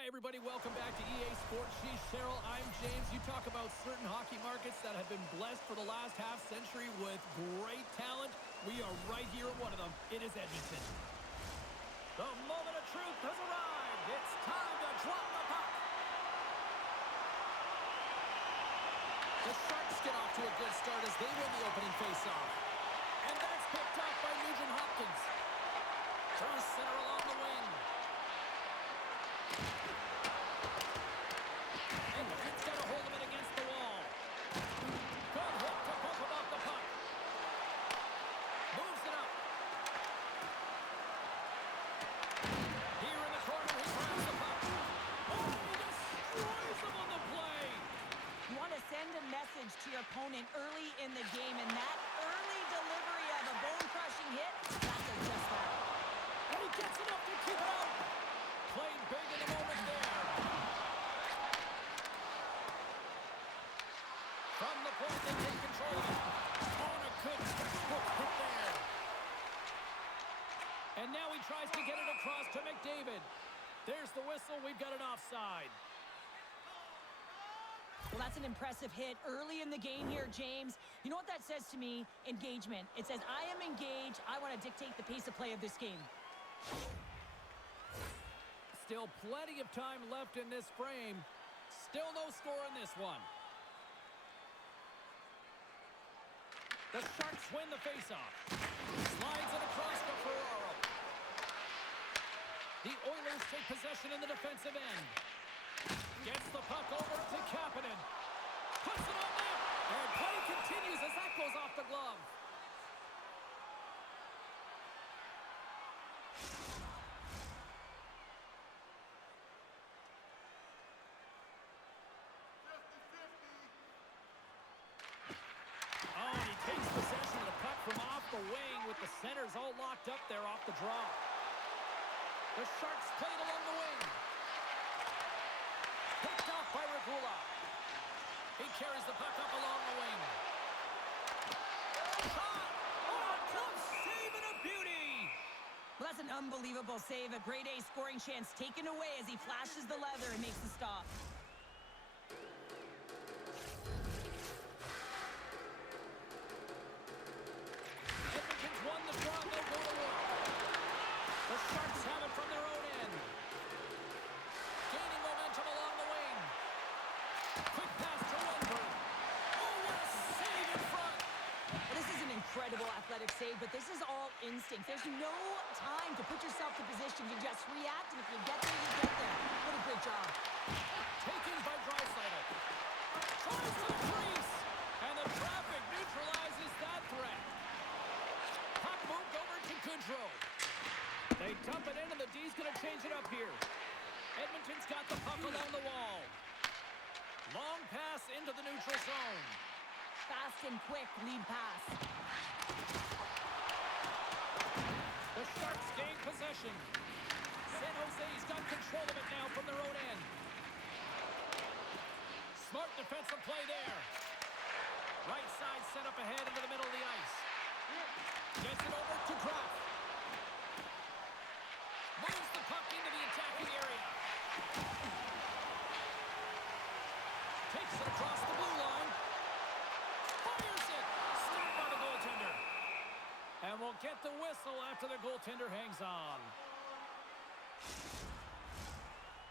Hi, everybody. Welcome back to EA Sports. She's Cheryl. I'm James. You talk about certain hockey markets that have been blessed for the last half-century with great talent. We are right here at one of them. It is Edmonton. The moment of truth has arrived. It's time to drop the puck. The Sharks get off to a good start as they win the opening faceoff. And that's picked up by Nugent Hopkins. Through center along the wing. Edmonton's got a hold of it against the wall. Good hit to poke him off the puck. Moves it up. Here in the corner, he grabs the puck. Oh, he destroys him on the play. You want to send a message to your opponent early in the game, and that early delivery of a bone-crushing hit, that does just that. And he gets enough to keep it out. Played big in the moment there. From the point, they take control of it. On a good hook hit there. And now he tries to get it across to McDavid. There's the whistle. We've got an offside. Well, that's an impressive hit early in the game here, James. You know what that says to me? Engagement. It says, I am engaged. I want to dictate the pace of play of this game. Still plenty of time left in this frame. Still no score in this one. The Sharks win the faceoff. Slides it across to Ferraro. The Oilers take possession in the defensive end. Gets the puck over to Kapanen. Puts it on net. And play continues as that goes off the glove. Oh, and he takes possession of the puck from off the wing with the centers all locked up there off the draw. The Sharks play it along the wing. Picked off by Regula. He carries the puck up along the wing. Shot! Oh, close save and a beauty! Well, that's an unbelievable save. A grade A scoring chance taken away as he flashes the leather and makes the stop. Edmonton's won the draw. They'll go to work. The Sharks have it from their own end. Gaining momentum along the wing. Quick pass to Lundberg. Oh, what a save in front. Well, this is an incredible athletic save, but this is all instinct. There's no time to put yourself in position. You just react, and if you get there, you get there. What a great job. Taken by Draisaitl. Tries to the crease. And the traffic neutralizes that threat. Puck moved over to Goodrow. They dump it in, and the D's going to change it up here. Edmonton's got the puck along the wall. Long pass into the neutral zone. Fast and quick lead pass. The Sharks gain possession. San Jose's got control of it now from their own end. Smart defensive play there. Right side set up ahead into the middle of the ice. Gets it over to Kraft. Moves the puck into the attacking area. Takes it across the blue line. Fires it. Stopped by the goaltender. And we'll get the whistle after the goaltender hangs on.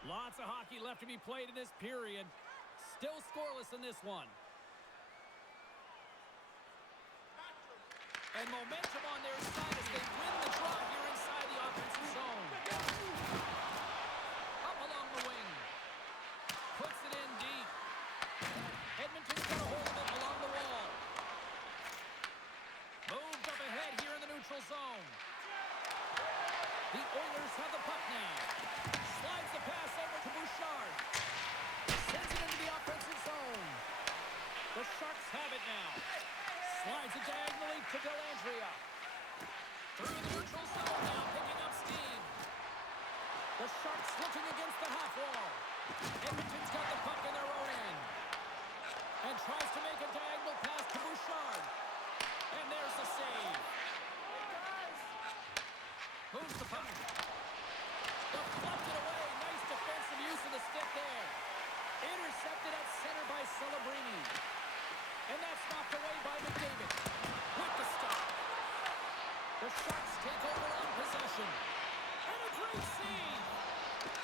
Lots of hockey left to be played in this period. Still scoreless in this one. And momentum on their side as they win the draw here inside the offensive zone. Up along the wing. Puts it in deep. Edmonton's got a hold of it along the wall. Moved up ahead here in the neutral zone. The Oilers have the puck now. Slides the pass over to Bouchard. Sends it into the offensive zone. The Sharks have it now. Slides it diagonally to Dellandrea. Through the neutral zone now, picking up steam. The Sharks looking against the half wall. Edmonton's got the puck in their own end. And tries to make a diagonal pass to Bouchard. And there's the save. Moves the puck. Deflected away. Nice defensive use of The Sharks take over on possession. And a great save.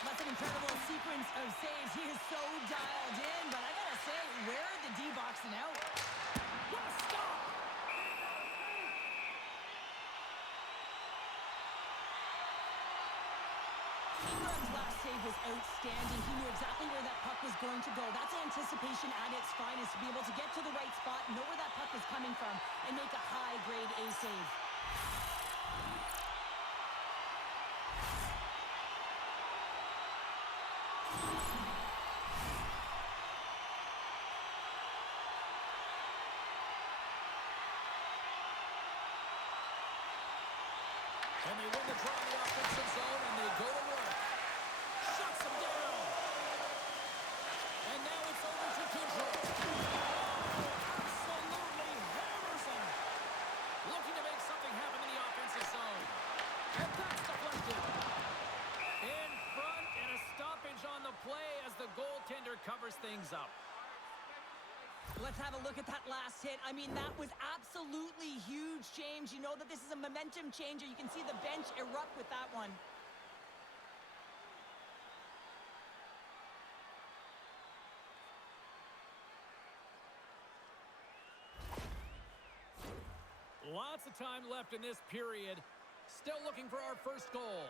That's an incredible sequence of saves. He is so dialed in, but I gotta say, where are the D boxing out? What a stop! Ingram's last save was outstanding. He knew exactly where that puck was going to go. That's anticipation at its finest, to be able to get to the right spot, know where that puck is coming from, and make a high-grade A save. And they win the draw in the offensive zone, and they go to work. Shuts them down. And now it's over to Kudrow. Oh, absolutely hammers him. Looking to make something happen in the offensive zone. And that's deflected. In front, and a stoppage on the play as the goaltender covers things up. Let's have a look at that last hit. I mean, that was absolutely huge, James. You know that this is a momentum changer. You can see the bench erupt with that one. Lots of time left in this period. Still looking for our first goal.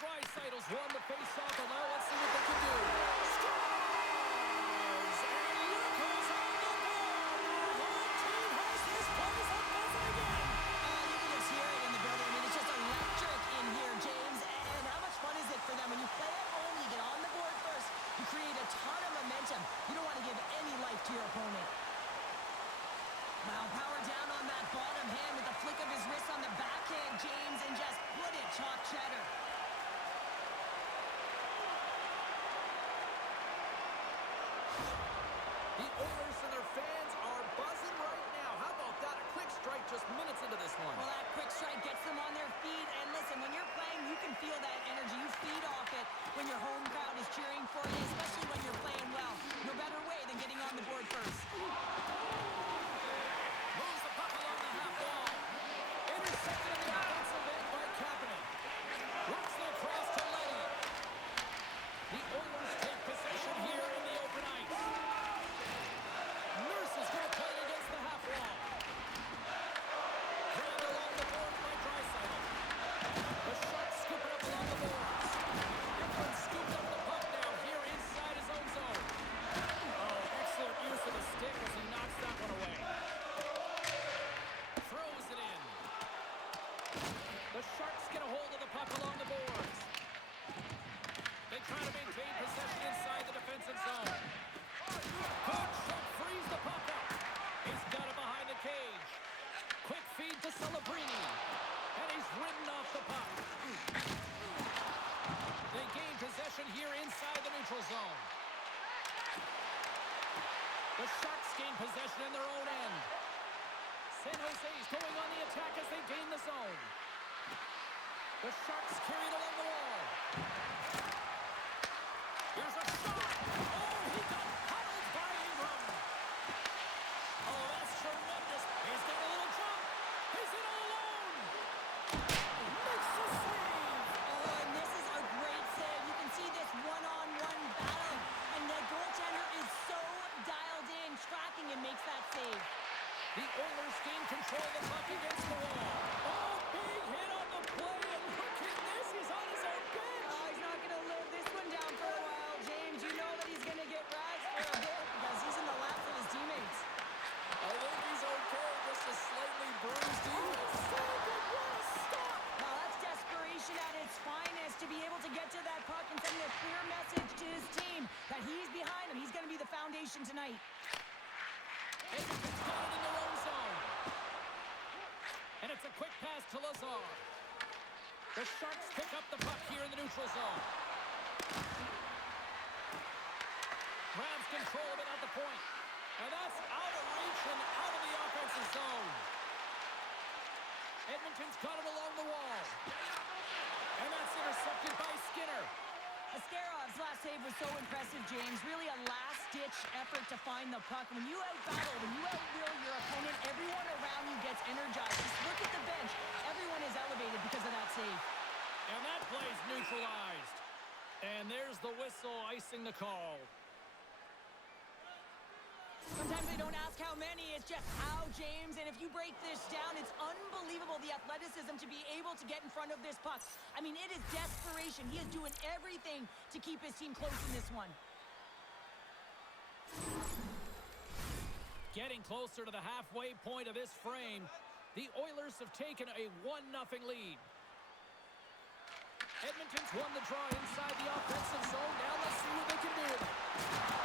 Dreisaitl's won the face-off, and now let's see what they can do. Scores! And look who's on the board! The whole team has this place up buzzing again! You can just hear it in the building. I mean, it's just electric in here, James. And how much fun is it for them? When you play at home, you get on the board first. You create a ton of momentum. You don't want to give any life to your opponent. Wow, power down on that bottom hand with a flick of his wrist on the backhand, James, and just put it top cheddar. The Oilers and their fans are buzzing right now. How about that? A quick strike just minutes into this one. Well, that quick strike gets them on their feet. And listen, when you're playing, you can feel that energy. You feed off it when your home crowd is cheering for you, especially when you're playing well. No better way than getting on the board first. Moves the puck along the half wall. Intercepted in the offensive end by Kapanen. Works it across to Leddy. The Oilers take possession here in the open ice. Nurse is going to play it against the half wall. Grabbed along the board by Draisaitl. The Sharks scoop it up along the boards. Edmonton scooped up the puck now here inside his own zone. Oh, excellent use of the stick as he knocks that one away. Throws it in. The Sharks get a hold of the puck along the boards. They try to maintain possession inside the defensive zone. Kudrow frees the puck up. He's got it behind the cage. Quick feed to Celebrini. And he's ridden off the puck. They gain possession here inside the neutral zone. The Sharks gain possession in their own end. San Jose's going on the attack as they gain the zone. The Sharks carry it along the wall. Here's a shot. Oh, he got huddled by Ingram. Oh, that's tremendous. He's got a little jump. He's in all alone. Makes the save. Oh, and this is a great save. You can see this one-on-one battle. And the goaltender is so dialed in, tracking and makes that save. The Oilers gain control of the puck against the wall. Oh, big hit on the play. And look at this. He's on his own bench. Oh, he's not going to live this one down for a while, James. You know that he's going to get rags for a bit because he's in the laps of his teammates. I think he's okay. Just a slightly bruised heel. So good. What a stop. Now, that's desperation at its finest to be able to get to that puck and send a clear message to his team that he's behind him. He's going to be the foundation tonight. Edmonton's got it in their own zone. And it's a quick pass to Lazar. The Sharks pick up the puck here in the neutral zone. Grabs control of it at the point. And that's out of reach and out of the offensive zone. Edmonton's got it along the wall. And that's intercepted by Skinner. Ascarov's last save was so impressive, James. Really a last-ditch effort to find the puck. When you out-battle, when you out-will your opponent, everyone around you gets the call. Sometimes they don't ask how many, it's just how, James. And if you break this down, it's unbelievable the athleticism to be able to get in front of this puck. I mean, it is desperation. He is doing everything to keep his team close in this one. Getting closer to the halfway point of this frame, the Oilers have taken a 1-0 lead. Edmonton's won the draw inside the offensive zone. Now let's see what they can do with it.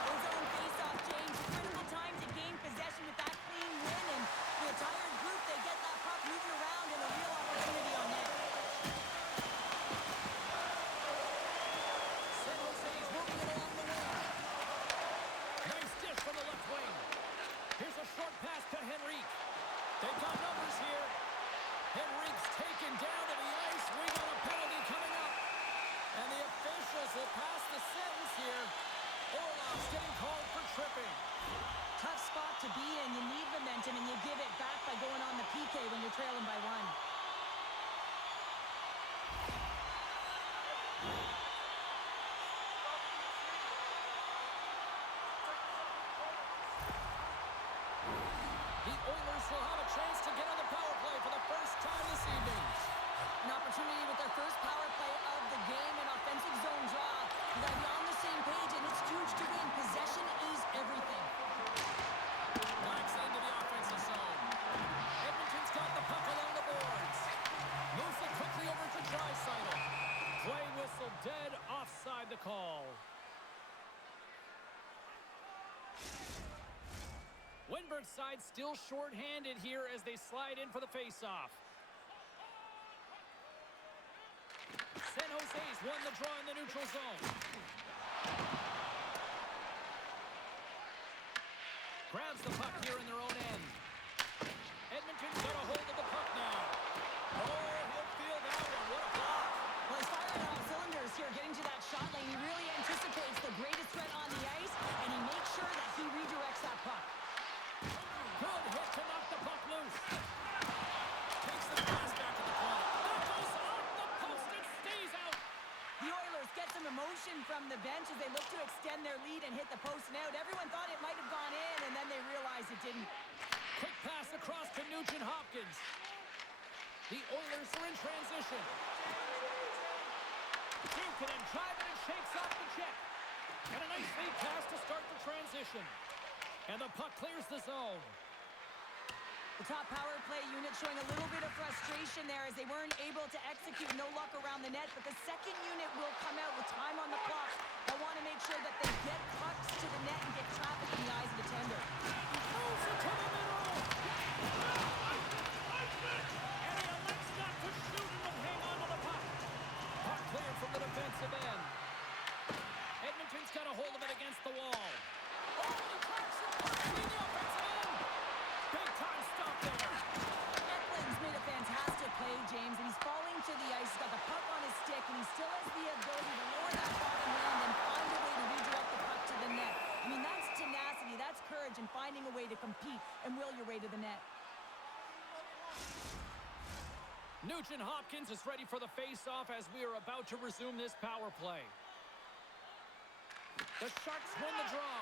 His own face-off, James. Critical time to gain possession with that clean win. And the entire group, they get that puck moving around and a real opportunity on net. San Jose's moving it along the wing. Nice dish from the left wing. Here's a short pass to Henrique. They've got numbers here. Henrique's taken down to the ice. We got a penalty coming up. And the officials will pass the sentence here. Orlov's getting called for tripping. Tough spot to be in. You need momentum, and you give it back by going on the PK when you're trailing by 1. The Oilers will have a chance to get on the power play for the first time this evening. An opportunity with their first power play of the game, an offensive zone draw. You got to be on the same page, and it's huge to win. Possession is everything. Knocks it into the offensive zone. Edmonton's got the puck along the boards. Moves it quickly over to Draisaitl. Play whistle dead, offside the call. Wenberg's side still short-handed here as they slide in for the face-off. San Jose's won the draw in the neutral zone. Grabs the puck here in their own end. Edmonton's got a hold of the puck now. Oh, he'll feel that one. What a block. Well, he's firing on all cylinders here, getting to that shot lane. He really anticipates the greatest threat on the ice, and he makes sure that he redirects that puck. Good hit to knock the puck loose. Takes the pass back to the corner. That goes off the post and stays out. The Oilers get some emotion from the bench as they look to extend their lead and hit the post and out. Everyone thought it might have gone in, and then they realized it didn't. Quick pass across to Nugent Hopkins. The Oilers are in transition. Dukenin drives it and shakes off the check. And a nice lead pass to start the transition. And the puck clears the zone. The top power play unit showing a little bit of frustration there as they weren't able to execute. No luck around the net, but the second unit will come out with time on the clock. They want to make sure that they get pucks to the net and get traffic in the eyes of the tender. Moves it to the middle. And he elects not to shoot and will hang on to the puck. Puck cleared from the defensive end. Edmonton's got a hold of it against the wall. Oh, he cracks it perfectly in the offensive end. Big time stop there. Eklund's made a fantastic play, James, and he's falling to the ice. He's got the puck on his stick, and he still has the ability to lower that bottom end and find a way to redirect the puck to the net. I mean, that's tenacity, that's courage, and finding a way to compete and will your way to the net. Nugent Hopkins is ready for the face-off as we are about to resume this power play. The Sharks win the draw.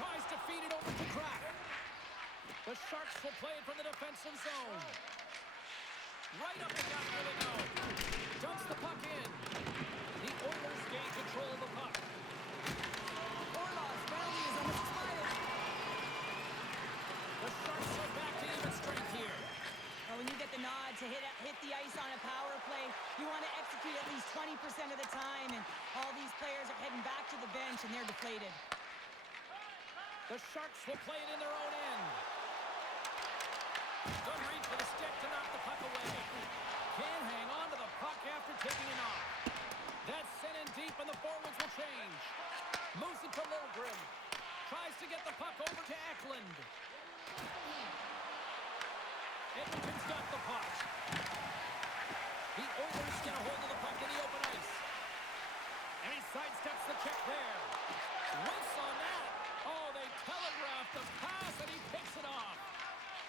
Tries to feed it over to Kraft. The Sharks will play it from the defensive zone. Right up the gut where they go. Dumps the puck in. The Oilers gain control of the puck. Orlov's penalty is almost expired. The Sharks are back to even strength here. Well, when you get the nod to hit the ice on a power play, you want to execute at least 20% of the time, and all these players are heading back to the bench, and they're deflated. The Sharks will play it in their own end. Good reach for the stick to knock the puck away. Can't hang on to the puck after taking it off. That's sent in deep, and the forwards will change. Moves it to Liljegren. Tries to get the puck over to Eklund. Edmonton's got the puck. The Oilers get a hold of the puck in the open ice. And he sidesteps the check there. Whiffs on that. Oh, they telegraphed the pass, and he picks it off.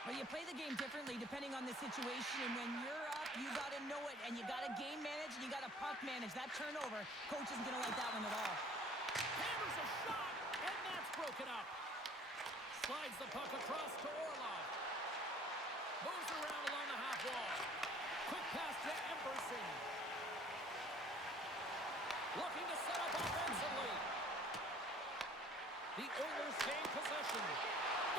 Well, you play the game differently depending on the situation, and when you're up, you got to know it, and you got to game manage, and you got to puck manage. That turnover, coach isn't going to like that one at all. broken up. Slides the puck across to Orlov. Moves around along the half wall. Quick pass to Emberson. Looking to set up offensively. The Oilers gain possession.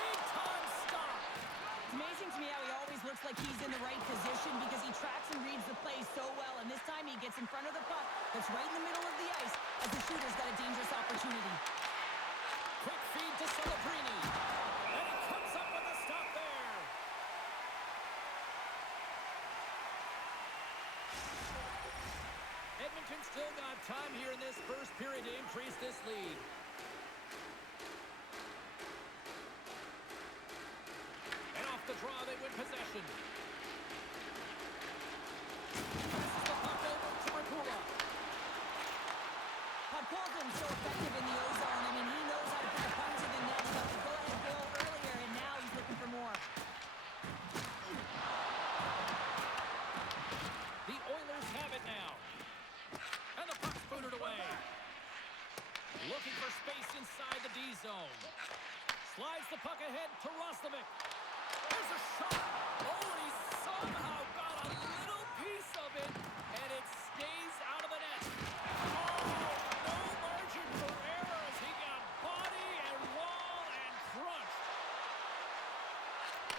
Big time stop. It's amazing to me how he always looks like he's in the right position because he tracks and reads the play so well. And this time he gets in front of the puck that's right in the middle of the ice as the shooter's got a dangerous opportunity. Quick feed to Celebrini. And he comes up with a stop there. Edmonton still got time here in this first period to increase this lead. And off the draw, they win possession. Passes the puck over to Rakula. Podkolzin's so effective in the O-zone. I mean, he knows how to put the puck to the net. He got the go-ahead goal earlier, and now he's looking for more. The Oilers have it now. And the puck's booted away. Looking for space inside the D-zone. Slides the puck ahead to Roslovic. There's a shot. Oh, and he somehow got a little piece of it, and it stays out of the net. Oh, no margin for error as he got body and wall and crunched.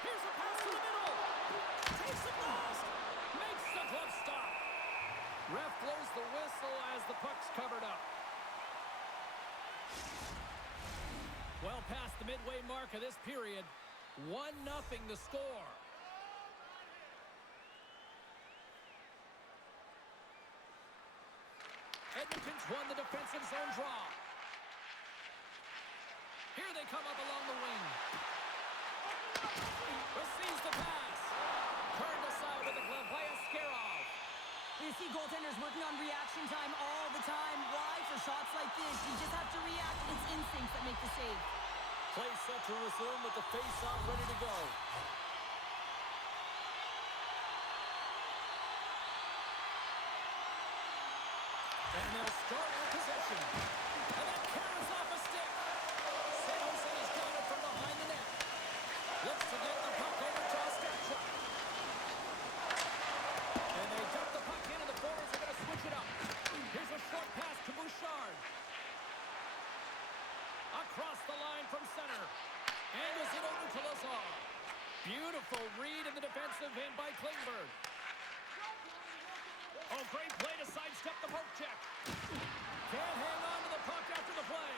Here's a pass to the middle. Takes the blast. Makes the glove stop. Ref blows the whistle as the puck's covered up. Well past the midway mark of this period, 1-0 the score. Edmonton's won the defensive zone draw. Here they come up along the wing. Receives the pass. Turned aside with a glove by Askarov. You see goaltenders working on reaction time all the time. Why? For shots like this, you just have to react. It's instincts that make the save. Play set to resume with the face-off ready to go. And they'll start our possession. And that carries off a stick. San Jose's got it from behind the net. Looks to get the puck over to Ostapchuk. And they dump the puck in, and the forwards are going to switch it up. Here's a short pass to Bouchard. Across the line from center. Angles it over to Lazar. Beautiful read in the defensive end by Klingberg. Oh, great play to sidestep the poke check. Can't hang on to the puck after the play.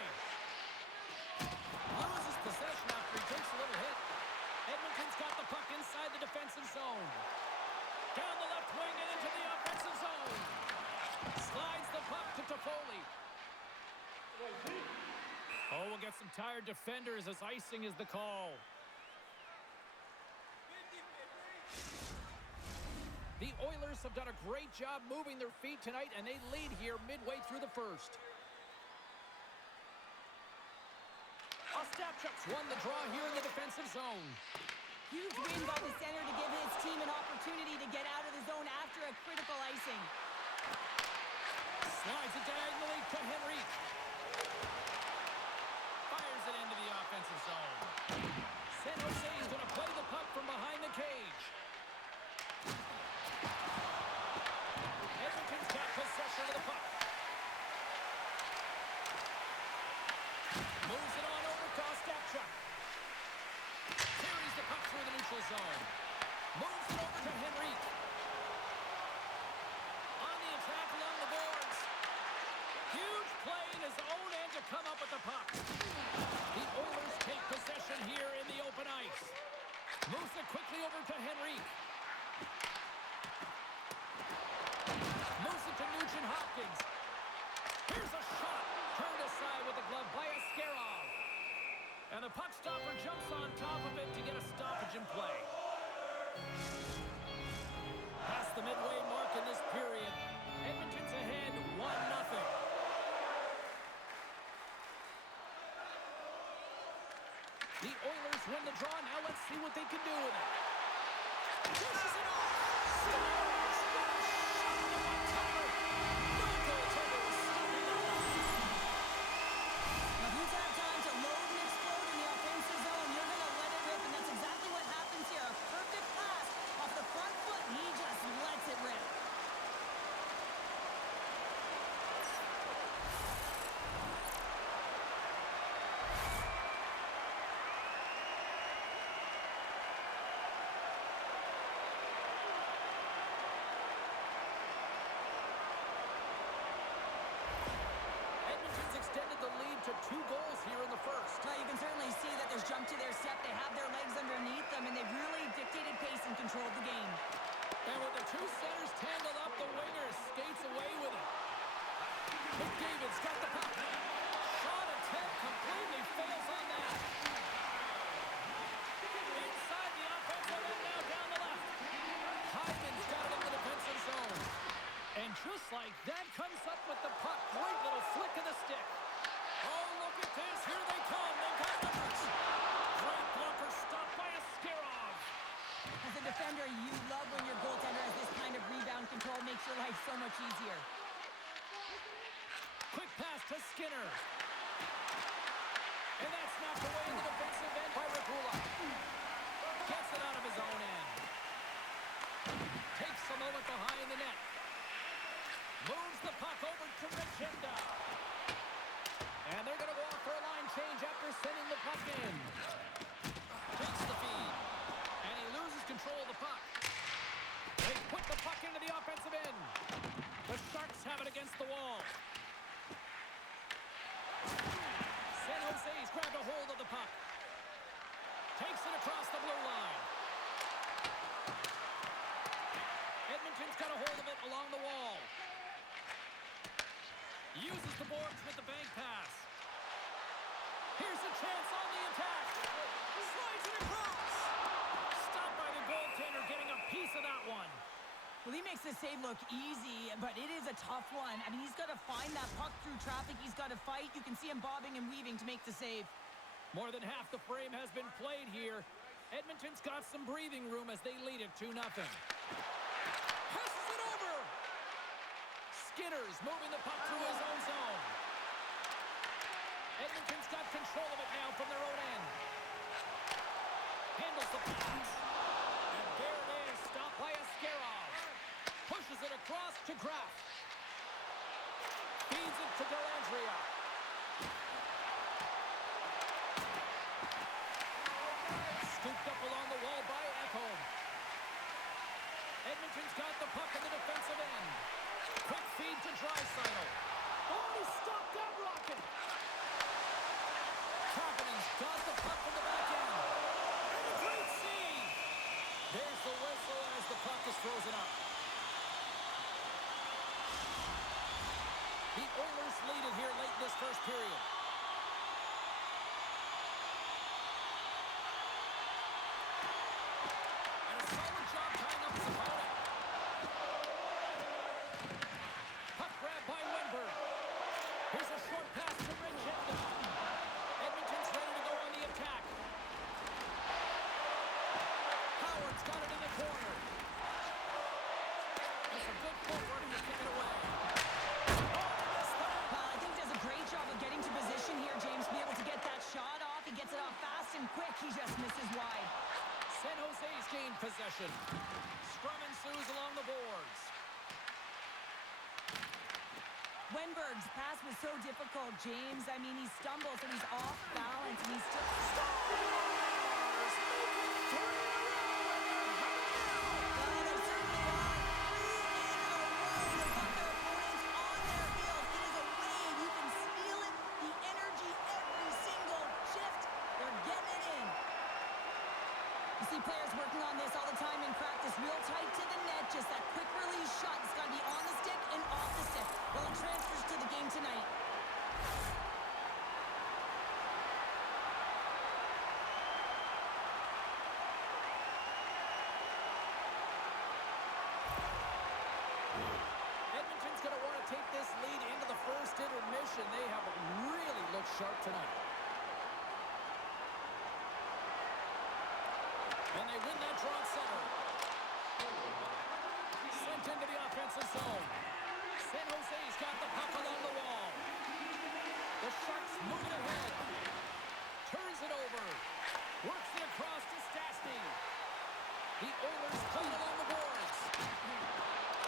Loses possession after he takes a little hit. Edmonton's got the puck inside the defensive zone. Down the left wing and into the offensive zone. Slides the puck to Toffoli. Oh, we'll get some tired defenders as icing is the call. The Oilers have done a great job moving their feet tonight, and they lead here midway through the first. Ostapchuk's won the draw here in the defensive zone. Huge win by the center to give his team an opportunity to get out of the zone after a critical icing. Slides it diagonally to Henrique. Fires it into the offensive zone. San Jose is going to play the puck from behind the cage. Edmonton's got possession of the puck. Moves it on over to Ostapchuk. Carries the puck through the neutral zone. Moves it over to Henrique. On the attack along the boards. Huge play in his own end to come up with the puck. The Oilers take possession here in the open ice. Moves it quickly over to Henrique. Moves it to Nugent Hopkins. Here's a shot. Turned aside with the glove by Askarov. And the puck stopper jumps on top of it to get a stoppage in play. Past the midway mark in this period. Edmonton's ahead 1-0. The Oilers win the draw. Now let's see what they can do with it. Pushes it off. Scores! What a shot in the one-timer. No goaltender was stopping that one. Now, he's had time to load and explode. 2 goals here in the first. Well, you can certainly see that there's jump to their step. They have their legs underneath them, and they've really dictated pace and controlled the game. And with the 2 centers tangled up, the winger skates away with it. McDavid's got the puck. Shot attempt completely fails on that. Inside the offensive end, now down the left. Hyman's got it in the defensive zone. And just like that, comes up with the puck. Great little flick of the stick. Oh, look at this. Here they come. They got numbers. Great blocker stopped by a Askarov. As a defender, you love when your goaltender has this kind of rebound control. Makes your life so much easier. Quick pass to Skinner. And that's knocked away in the defensive end by Regula. Gets it out of his own end. Takes a moment behind the net. Moves the puck over to Regenda. And they're going to go off for a line change after sending the puck in. Takes the feed. And he loses control of the puck. They put the puck into the offensive end. The Sharks have it against the wall. San Jose's grabbed a hold of the puck. Takes it across the blue line. Edmonton's got a hold of it along the wall. Uses the boards with the bank pass. Here's a chance on the attack. Slides it across. Stopped by the goaltender, getting a piece of that one. Well, he makes the save look easy, but it is a tough one. I mean, he's got to find that puck through traffic. He's got to fight. You can see him bobbing and weaving to make the save. More than half the frame has been played here. Edmonton's got some breathing room as they lead it 2-0. Passes it over. Skinner's moving the puck through his own zone. Edmonton's got control of it now from their own end. Handles the pass. And there it is, stopped by Askarov. Pushes it across to Graf. Feeds it to Dellandrea. Scooped up along the wall by Ekholm. Edmonton's got the puck in the defensive end. Quick feed to Draisaitl. Oh, he stopped that rocket. Kapanen's got the puck from the back end. And a great save. There's the whistle as the puck is frozen up. The Oilers lead it here late in this first period. And a solid job tying up his opponent. Puck grabbed by Wenberg. Here's a short pass to Regenda. Edmonton's ready to go on the attack. Howard's got it in the corner. That's a good footwork to kick it away. I think he does a great job of getting to position here, James. Be able to get that shot off. He gets it off fast and quick. He just misses wide. San Jose's gained possession. Scrum ensues along the boards. Wenberg's pass was so difficult, James. I mean, he stumbles and he's off balance and he's still... Players working on this all the time in practice. Real tight to the net. Just that quick release shot. It's got to be on the stick and off the stick. Well, it transfers to the game tonight. Edmonton's going to want to take this lead into the first intermission. They have really looked sharp tonight. And they win that draw at center. Sent into the offensive zone. San Jose's got the puck along the wall. The Sharks moving ahead. Turns it over. Works it across to Stastny. The Oilers play it along the boards.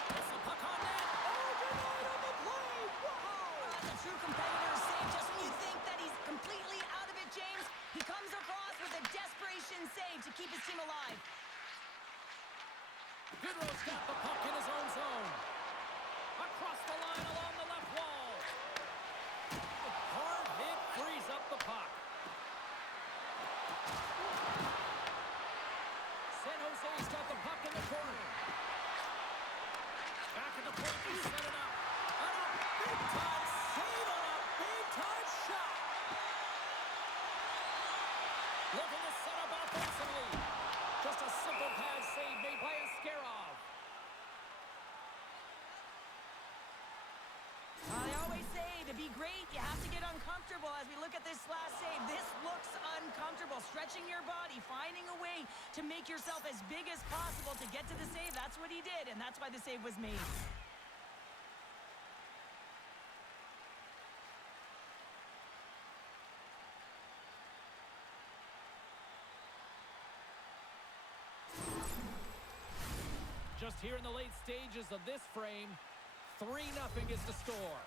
It's the puck on net. Oh, denied on the play. Wow! That's a true competitor's save. Just when you think that he's completely out of it, James, he comes across with a desperation save to keep his team alive. Goodrow's got the puck in his own zone. Across the line along the left wall. Hard hit freeze Jose's got the puck in the corner. Back at the point, he set it up. And a big-time save on a big-time shot. Looking to set up offensively. Just a simple pad save made by Askarov. They always say to be great, you have to get uncomfortable. As we look at this last save, this looks uncomfortable. Stretching your body, finding a way to make yourself as big as possible to get to the save. That's what he did, and that's why the save was made. Just here in the late stages of this frame, 3-0 is the score.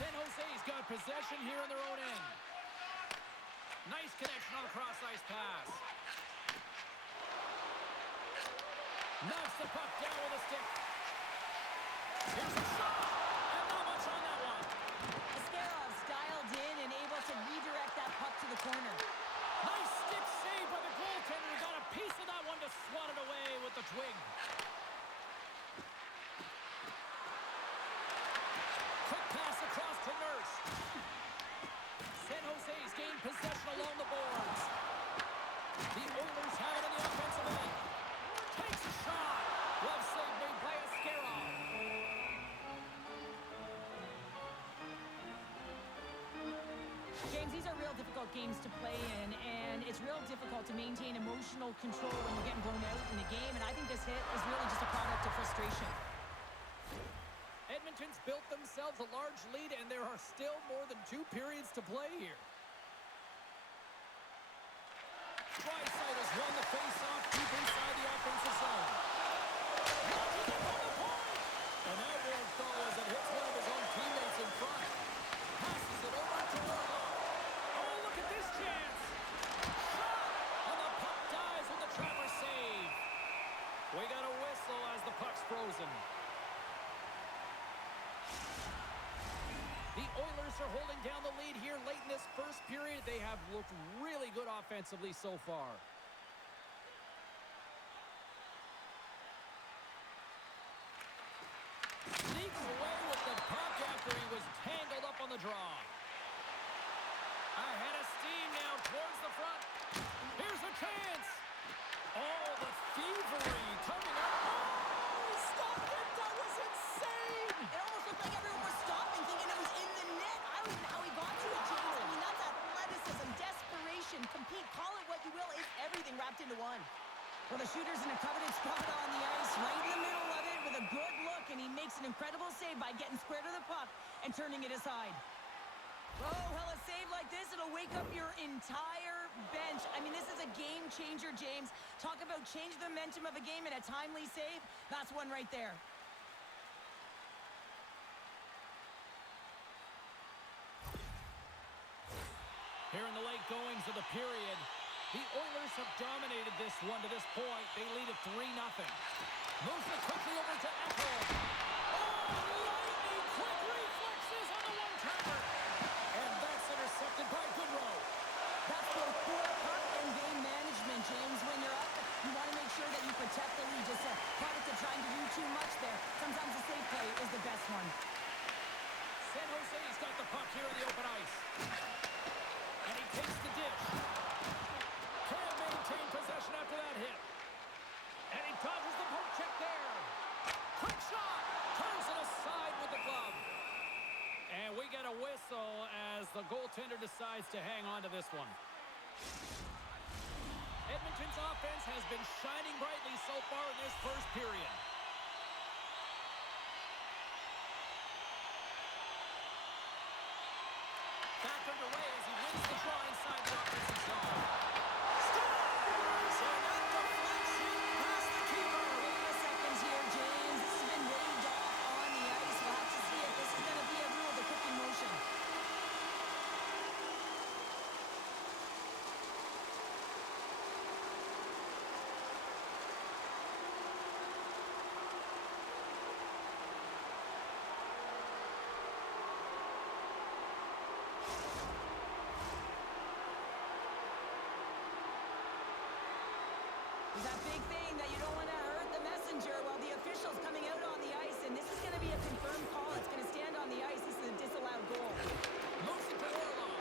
San Jose's got possession here in their own end. Nice connection on the cross-ice pass. Knocks the puck down with a stick. Here's a shot, and not much on that one. Askarov's dialed in and able to redirect that puck to the corner. Nice stick save by the goaltender. Got a piece of that one to swat it away with the twig. Quick pass across to Nurse. San Jose's gained possession along the boards. The Oilers have it in the offensive end. Takes a shot. Glove save made by Askarov. James, these are real difficult games to play in, and it's real difficult to maintain emotional control when you're getting blown out in the game, and I think this hit is really just a product of frustration. Edmonton's built themselves a large lead, and there are still more than 2 periods to play here. Draisaitl has won the face-off deep inside the offensive zone. Launches it from the point! And that won't go as it hits one of his own teammates in front. Passes it over to Orlov. Oh, look at this chance! Shot! And the puck dies with the trapper save. We got a whistle as the puck's frozen. The Oilers are holding down the lead here late in this first period. They have looked really good offensively so far. Sneaks away with the puck after he was tangled up on the draw. Ahead of steam now towards the front. Here's a chance. Oh, the thievery coming up. Oh, stop it. That was insane. It almost looked like everyone was stopping, thinking it was in the net. I don't know how he got to it, James. I mean, that's athleticism, desperation, compete, call it what you will. It's everything wrapped into one. Well, the shooter's in a coveted spot on the ice, right in the middle of it with a good look, and he makes an incredible save by getting square to the puck and turning it aside. Oh, well, a save like this, it'll wake up your entire bench. I mean, this is a game changer, James. Talk about change the momentum of a game in a timely save. That's one right there. Here in the late goings of the period, the Oilers have dominated this one to this point. They lead at 3-0. Moves it quickly over to Ekholm. Oh, lightning quick reflexes on the one-timer. And that's intercepted by Goodrow. That's both poor puck and game management, James. When you're up, you want to make sure that you protect the lead. Just a product of trying to do too much there. Sometimes the safe play is the best one. San Jose's got the puck here in the open ice. And he takes the dish. Can't maintain possession after that hit. And he dodges the poke check there. Quick shot. Turns it aside with the glove. And we get a whistle as the goaltender decides to hang on to this one. Edmonton's offense has been shining brightly so far in this first period. Back underway as he wins the draw inside the offensive zone. Scores! And that deflection past the keeper. Wait a second here, James. This has been waved off on the ice. We'll have to see if this is going to be a rule, the cooking motion. There's that big thing that you don't want to hurt the messenger. Well, the official's coming out on the ice, and this is going to be a confirmed call. It's going to stand on the ice. This is a disallowed goal. Moves it to Orlov.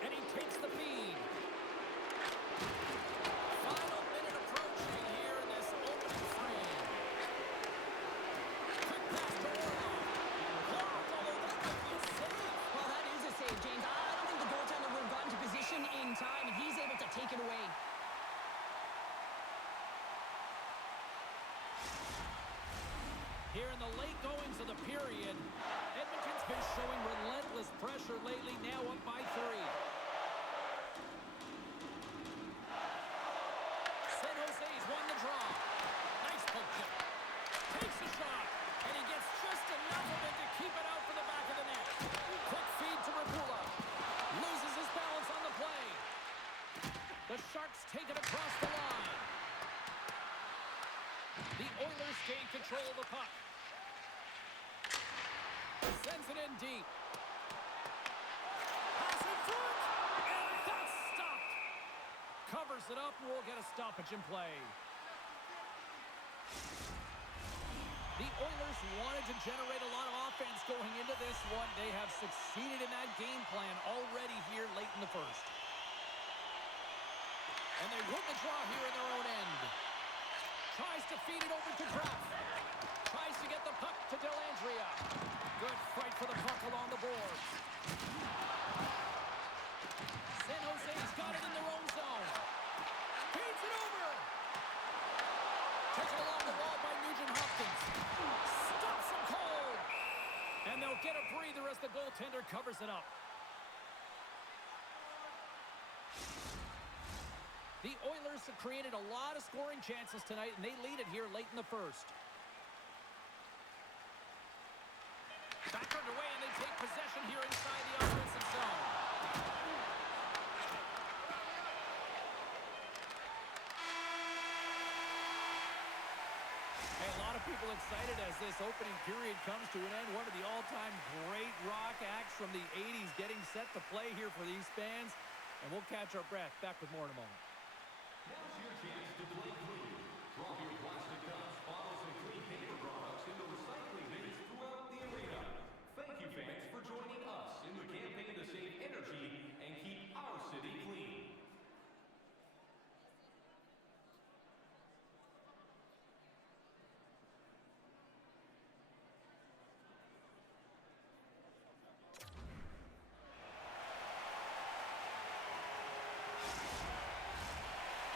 And he takes the feed. Final minute approaching here in this opening frame. Quick pass to Orlov. Blocked, although that might be a save. Well, that is a save, James. I don't think the goaltender would have gotten to position in time, and he's able to take it away. Here in the late goings of the period, Edmonton's been showing relentless pressure lately, now up by 3. San Jose's won the draw. Nice poke check. Takes a shot, and he gets just enough of it to keep it out for the back of the net. Quick feed to Rapula. Loses his balance on the play. The Sharks take it across the line. The Oilers gain control of the puck. Sends it in deep. Pass in front. And that's stopped. Covers it up. We'll get a stoppage in play. The Oilers wanted to generate a lot of offense going into this one. They have succeeded in that game plan already here late in the first. And they win the draw here in their own end. Tries to feed it over to Kraft. Tries to get the puck to Dellandrea. Good fight for the puck along the boards. San Jose's got it in their own zone. Feeds it over. Taken along the wall by Nugent-Hopkins. Stops him cold. And they'll get a breather as the goaltender covers it up. The Oilers have created a lot of scoring chances tonight, and they lead it here late in the first. Back underway, and they take possession here inside the offensive zone. Hey, a lot of people excited as this opening period comes to an end. One of the all-time great rock acts from the 80s getting set to play here for these fans. And we'll catch our breath. Back with more in a moment. Now's your chance to play clean. Drop your plastic cups, bottles, and clean paper products into recycling bins throughout the arena. Thank you, fans, for joining us in the campaign to save energy and keep our city clean.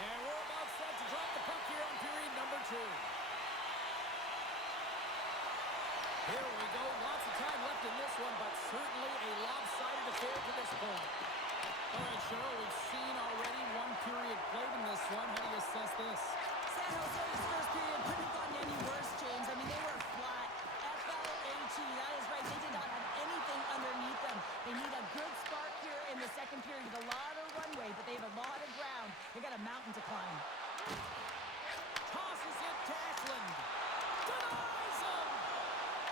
And we're about set to drop the puck here on period number 2. Here we go. Lots of time left in this one, but certainly a lopsided affair to this point. All right, Cheryl, we've seen already one period played in this one. How do you assess this? San Jose's first period couldn't have gotten any worse, James. I mean, they were flat. F-L-A-T, that is right. They did not have anything underneath them. They need a good spark here in the second period with a lot of runway, but they have a lot of ground. They got a mountain to climb. Tosses it to Eklund. Denies him!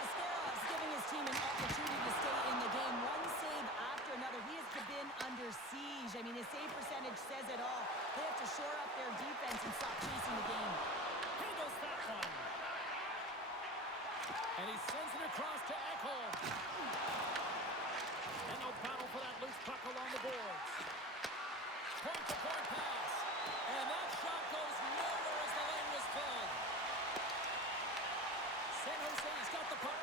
Ascarov's giving his team an opportunity to stay in the game. One save after another. He has been under siege. I mean, his save percentage says it all. They have to shore up their defense and stop chasing the game. Handles that one. And he sends it across to Ekholm. And no battle for that loose puck along the boards. Point-to-point pass. And that shot goes nowhere as the lane was filled. San Jose's got the puck.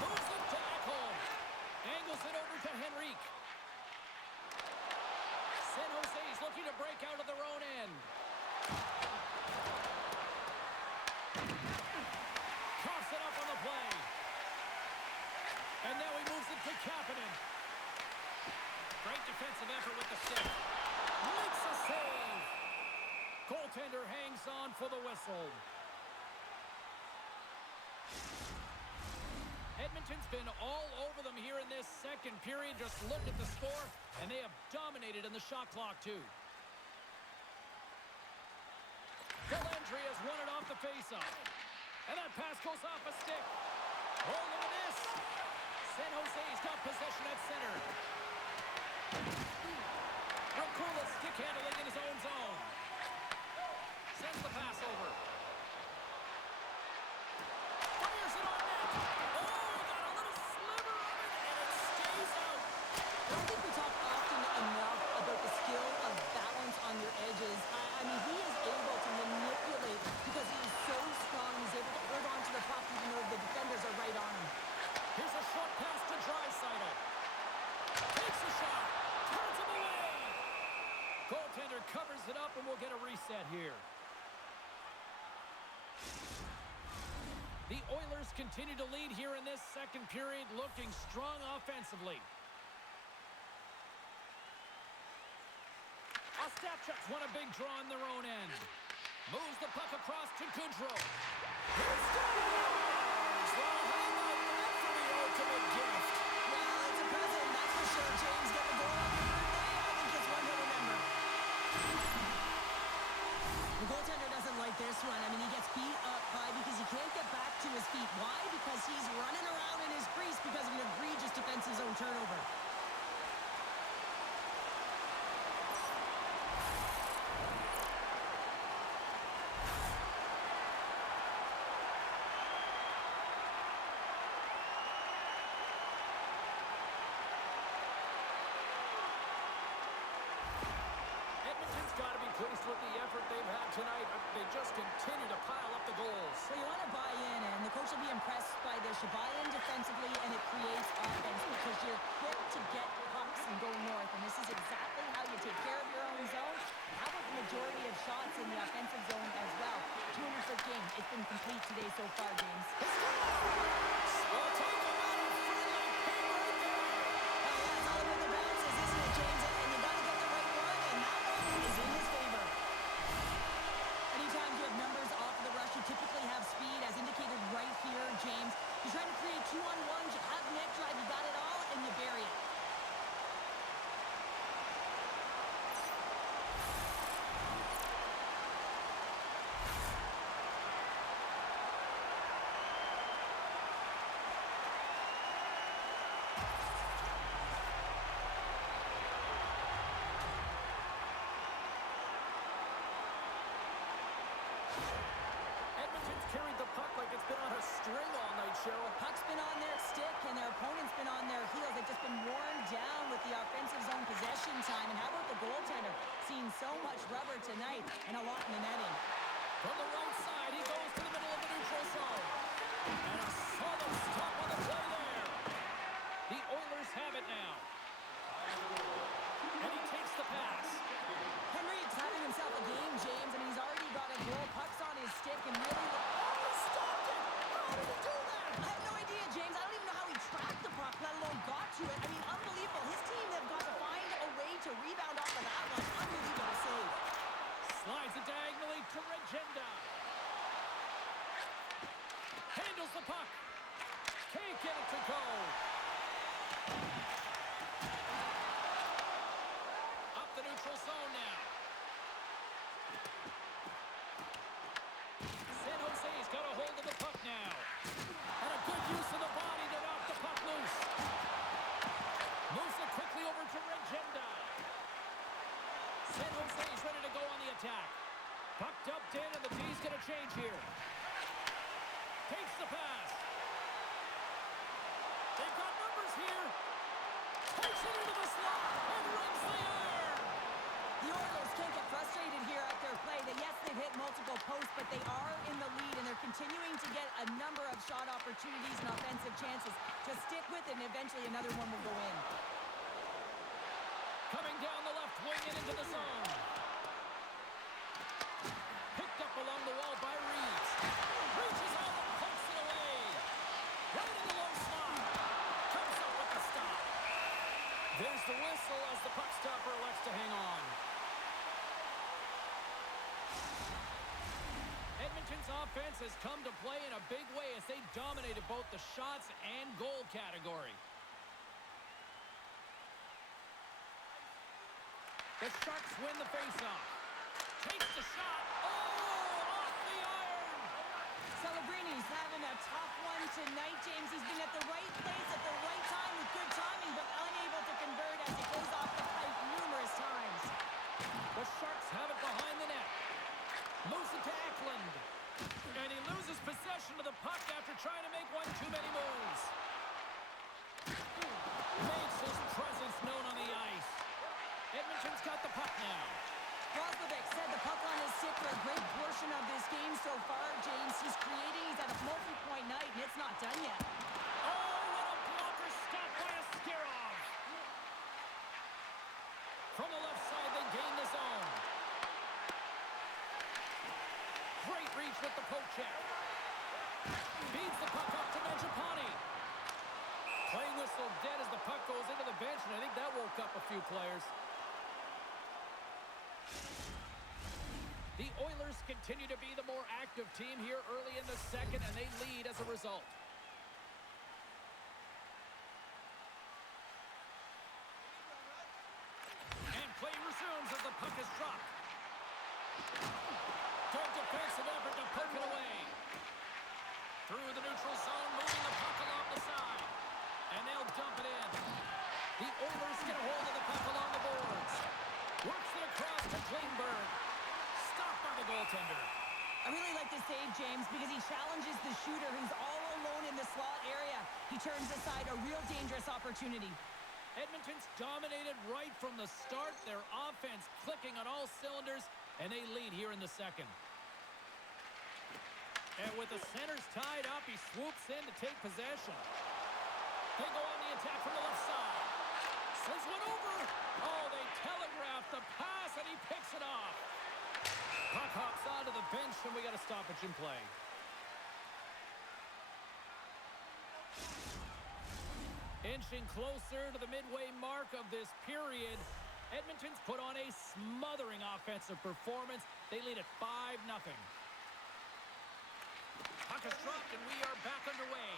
Moves it to Ekholm. Angles it over to Henrique. San Jose's looking to break out of their own end. Coughs it up on the play. And now he moves it to Kapanen. Great defensive effort with the stick. Makes a save. Goaltender hangs on for the whistle. Edmonton's been all over them here in this second period. Just look at the score, and they have dominated in the shot clock, too. Dellandrea's won it off the faceoff. And that pass goes off a stick. Oh, look at this. San Jose's got possession at center. Rakula stick handling in his own zone. Sends the pass over. Fires it on net. Oh, he got a little sliver of it, and it stays out. I don't think we talk often enough about the skill of balance on your edges. I mean, he is able to manipulate because he is so strong. He's able to hold on to the puck even though the defenders are right on him. Here's a short pass to Draisaitl. Takes a shot. Turns him away. Goaltender covers it up, and we'll get a reset here. The Oilers continue to lead here in this second period, looking strong offensively. Ostapchuk's won a big draw on their own end. Moves the puck across to Goodrow. He scores! Well, how about that for the ultimate gift? Well, it's a present, that's for sure. James, get the goal on your birthday. I think it's one to remember. The goaltender doesn't like this one. I mean, he gets beat up high because he can't get back to his feet. Why? Because he's running around in his crease because of an egregious defensive zone turnover. Edmonton's got to be pleased with the effort they've had tonight. They just continue to pile up the goals. So you want to buy in, and the coach will be impressed by this. You buy in defensively, and it creates offense because you're quick to get pucks and go north. And this is exactly how you take care of your own zone. How about the majority of shots in the offensive zone as well? 200 per game. It's been complete today so far, James. Well, take him out of friendly pay right there. Oh, yeah, it's all about the bounces, isn't it, James? And you got to get the right one, and that one is in his favor. Anytime you have numbers off of the rush, you typically have speed, as indicated right here, James. You're trying to create 2-on-1s, you have net drive, you got it all, and you bury it. Edmonton's carried the puck like it's been on a string all night, Cheryl. Puck's been on their stick, and their opponent's been on their heels. They've just been worn down with the offensive zone possession time. And how about the goaltender? Seeing so much rubber tonight and a lot in the netting. From the right side, he goes to the middle of the neutral zone. And a solid stop on the play there. The Oilers have it now. And he takes the pass. Henry's having himself a game, James. I mean, he's already got a goal. Puck's on his stick, and really... Oh, he stopped it! How did he do that? I have no idea, James. I don't even know how he tracked the puck, let alone got to it. I mean, unbelievable. His team have got to find a way to rebound off of that one. Unbelievable save. Slides it diagonally to Regenda. Handles the puck. Can't get it to go. Up the neutral zone now. San Jose's got a hold of the puck now. And a good use of the body to knock the puck loose. Moves it quickly over to Regenda. San Jose's ready to go on the attack. Puck dumped in, and the D's going to change here. Takes the pass. They've got numbers here. Takes it into the slot and rings the iron. The Oilers can't get frustrated here at their play. Yes, they've hit multiple posts, but they are in the lead, and they're continuing to get a number of shot opportunities and offensive chances. Just stick with it, and eventually another one will go in. Coming down the left wing and into the zone. Picked up along the wall by Reeves. Reaches out and pokes it away. Right in the low slot. Comes up with the stop. There's the whistle as the puck stopper elects to hang on. Edmonton's offense has come to play in a big way as they dominated both the shots and goal category. The Sharks win the faceoff. Takes the shot. Oh, off the iron. Celebrini's having a tough one tonight, James. He's been at the right place at the right time with good timing. And he loses possession of the puck after trying to make one too many moves. Makes his presence known on the ice. Edmonton's got the puck now. Roslovic said the puck on his stick for a great portion of this game so far, James. He's creating, he's at a multi-point night, and it's not done yet. Oh, what a blocker stop by a Skirov. From the left side, they gain the zone. Great reach with the poke check. Feeds the puck up to Mangiapane. Play whistle dead as the puck goes into the bench, and I think that woke up a few players. The Oilers continue to be the more active team here early in the second, and they lead as a result. And play resumes as the puck is dropped. Good defensive effort to poke it away. Through the neutral zone, moving the puck along the side. And they'll dump it in. The Oilers get a hold of the puck along the boards. Works it across to Klingberg. Stopped by the goaltender. I really like the save, James, because he challenges the shooter who's all alone in the slot area. He turns aside a real dangerous opportunity. Edmonton's dominated right from the start. Their offense clicking on all cylinders, and they lead here in the second. And with the centers tied up, he swoops in to take possession. They go on the attack from the left side. Sends one over. Oh, they telegraph the pass, and he picks it off. Puck hops onto the bench, and we got a stoppage in play. Inching closer to the midway mark of this period, Edmonton's put on a smothering offensive performance. They lead at 5-0. Puck is dropped, and we are back underway.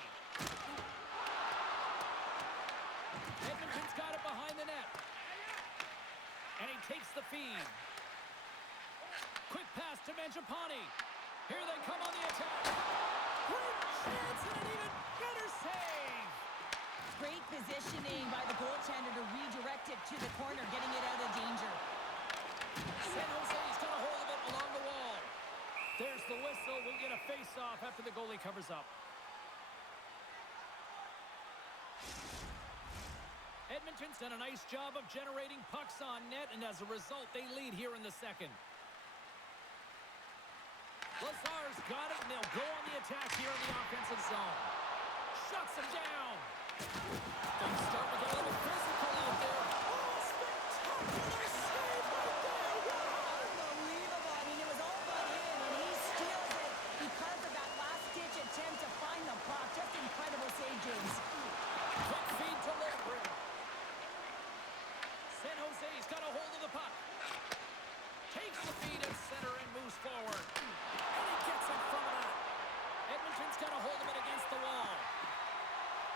Edmonton's got it behind the net. And he takes the feed. Quick pass to Mangiapane. Here they come on the attack. Great chance and an even better save. Great positioning by the goaltender to redirect it to the corner, getting it out of danger. San Jose's got a hold of it along the wall. There's the whistle. We'll get a face-off after the goalie covers up. Edmonton's done a nice job of generating pucks on net, and as a result, they lead here in the second. Lazar's got it, and they'll go on the attack here in the offensive zone. Shuts him down. Things start to get a little physical out there. Oh, spectacular save right there! Unbelievable. I mean, it was all but in, and he steals it because of that last-ditch attempt to find the puck. Just incredible save, James. Quick feed to Lindgren. San Jose's got a hold of the puck. Takes the feed at center and moves forward. And he gets in front of it. Edmonton's got a hold of it against the wall.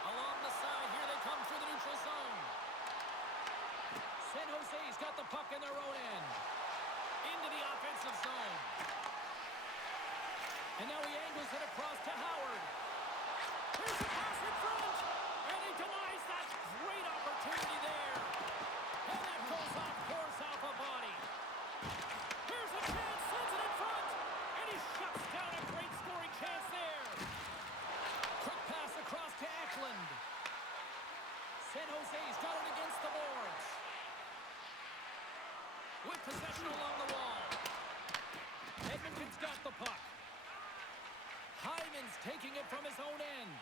Along the side, here they come through the neutral zone. San Jose's got the puck in their own end. Into the offensive zone. And now he angles it across to Howard. Here's a pass in front. And he denies that great opportunity there. And that goes off course off a body. Here's a chance, sends it in front. And he shuts down a great scoring chance there. Quick pass across to Eklund. San Jose's got it against the boards. With possession along the wall. Edmonton's got the puck. Hyman's taking it from his own end.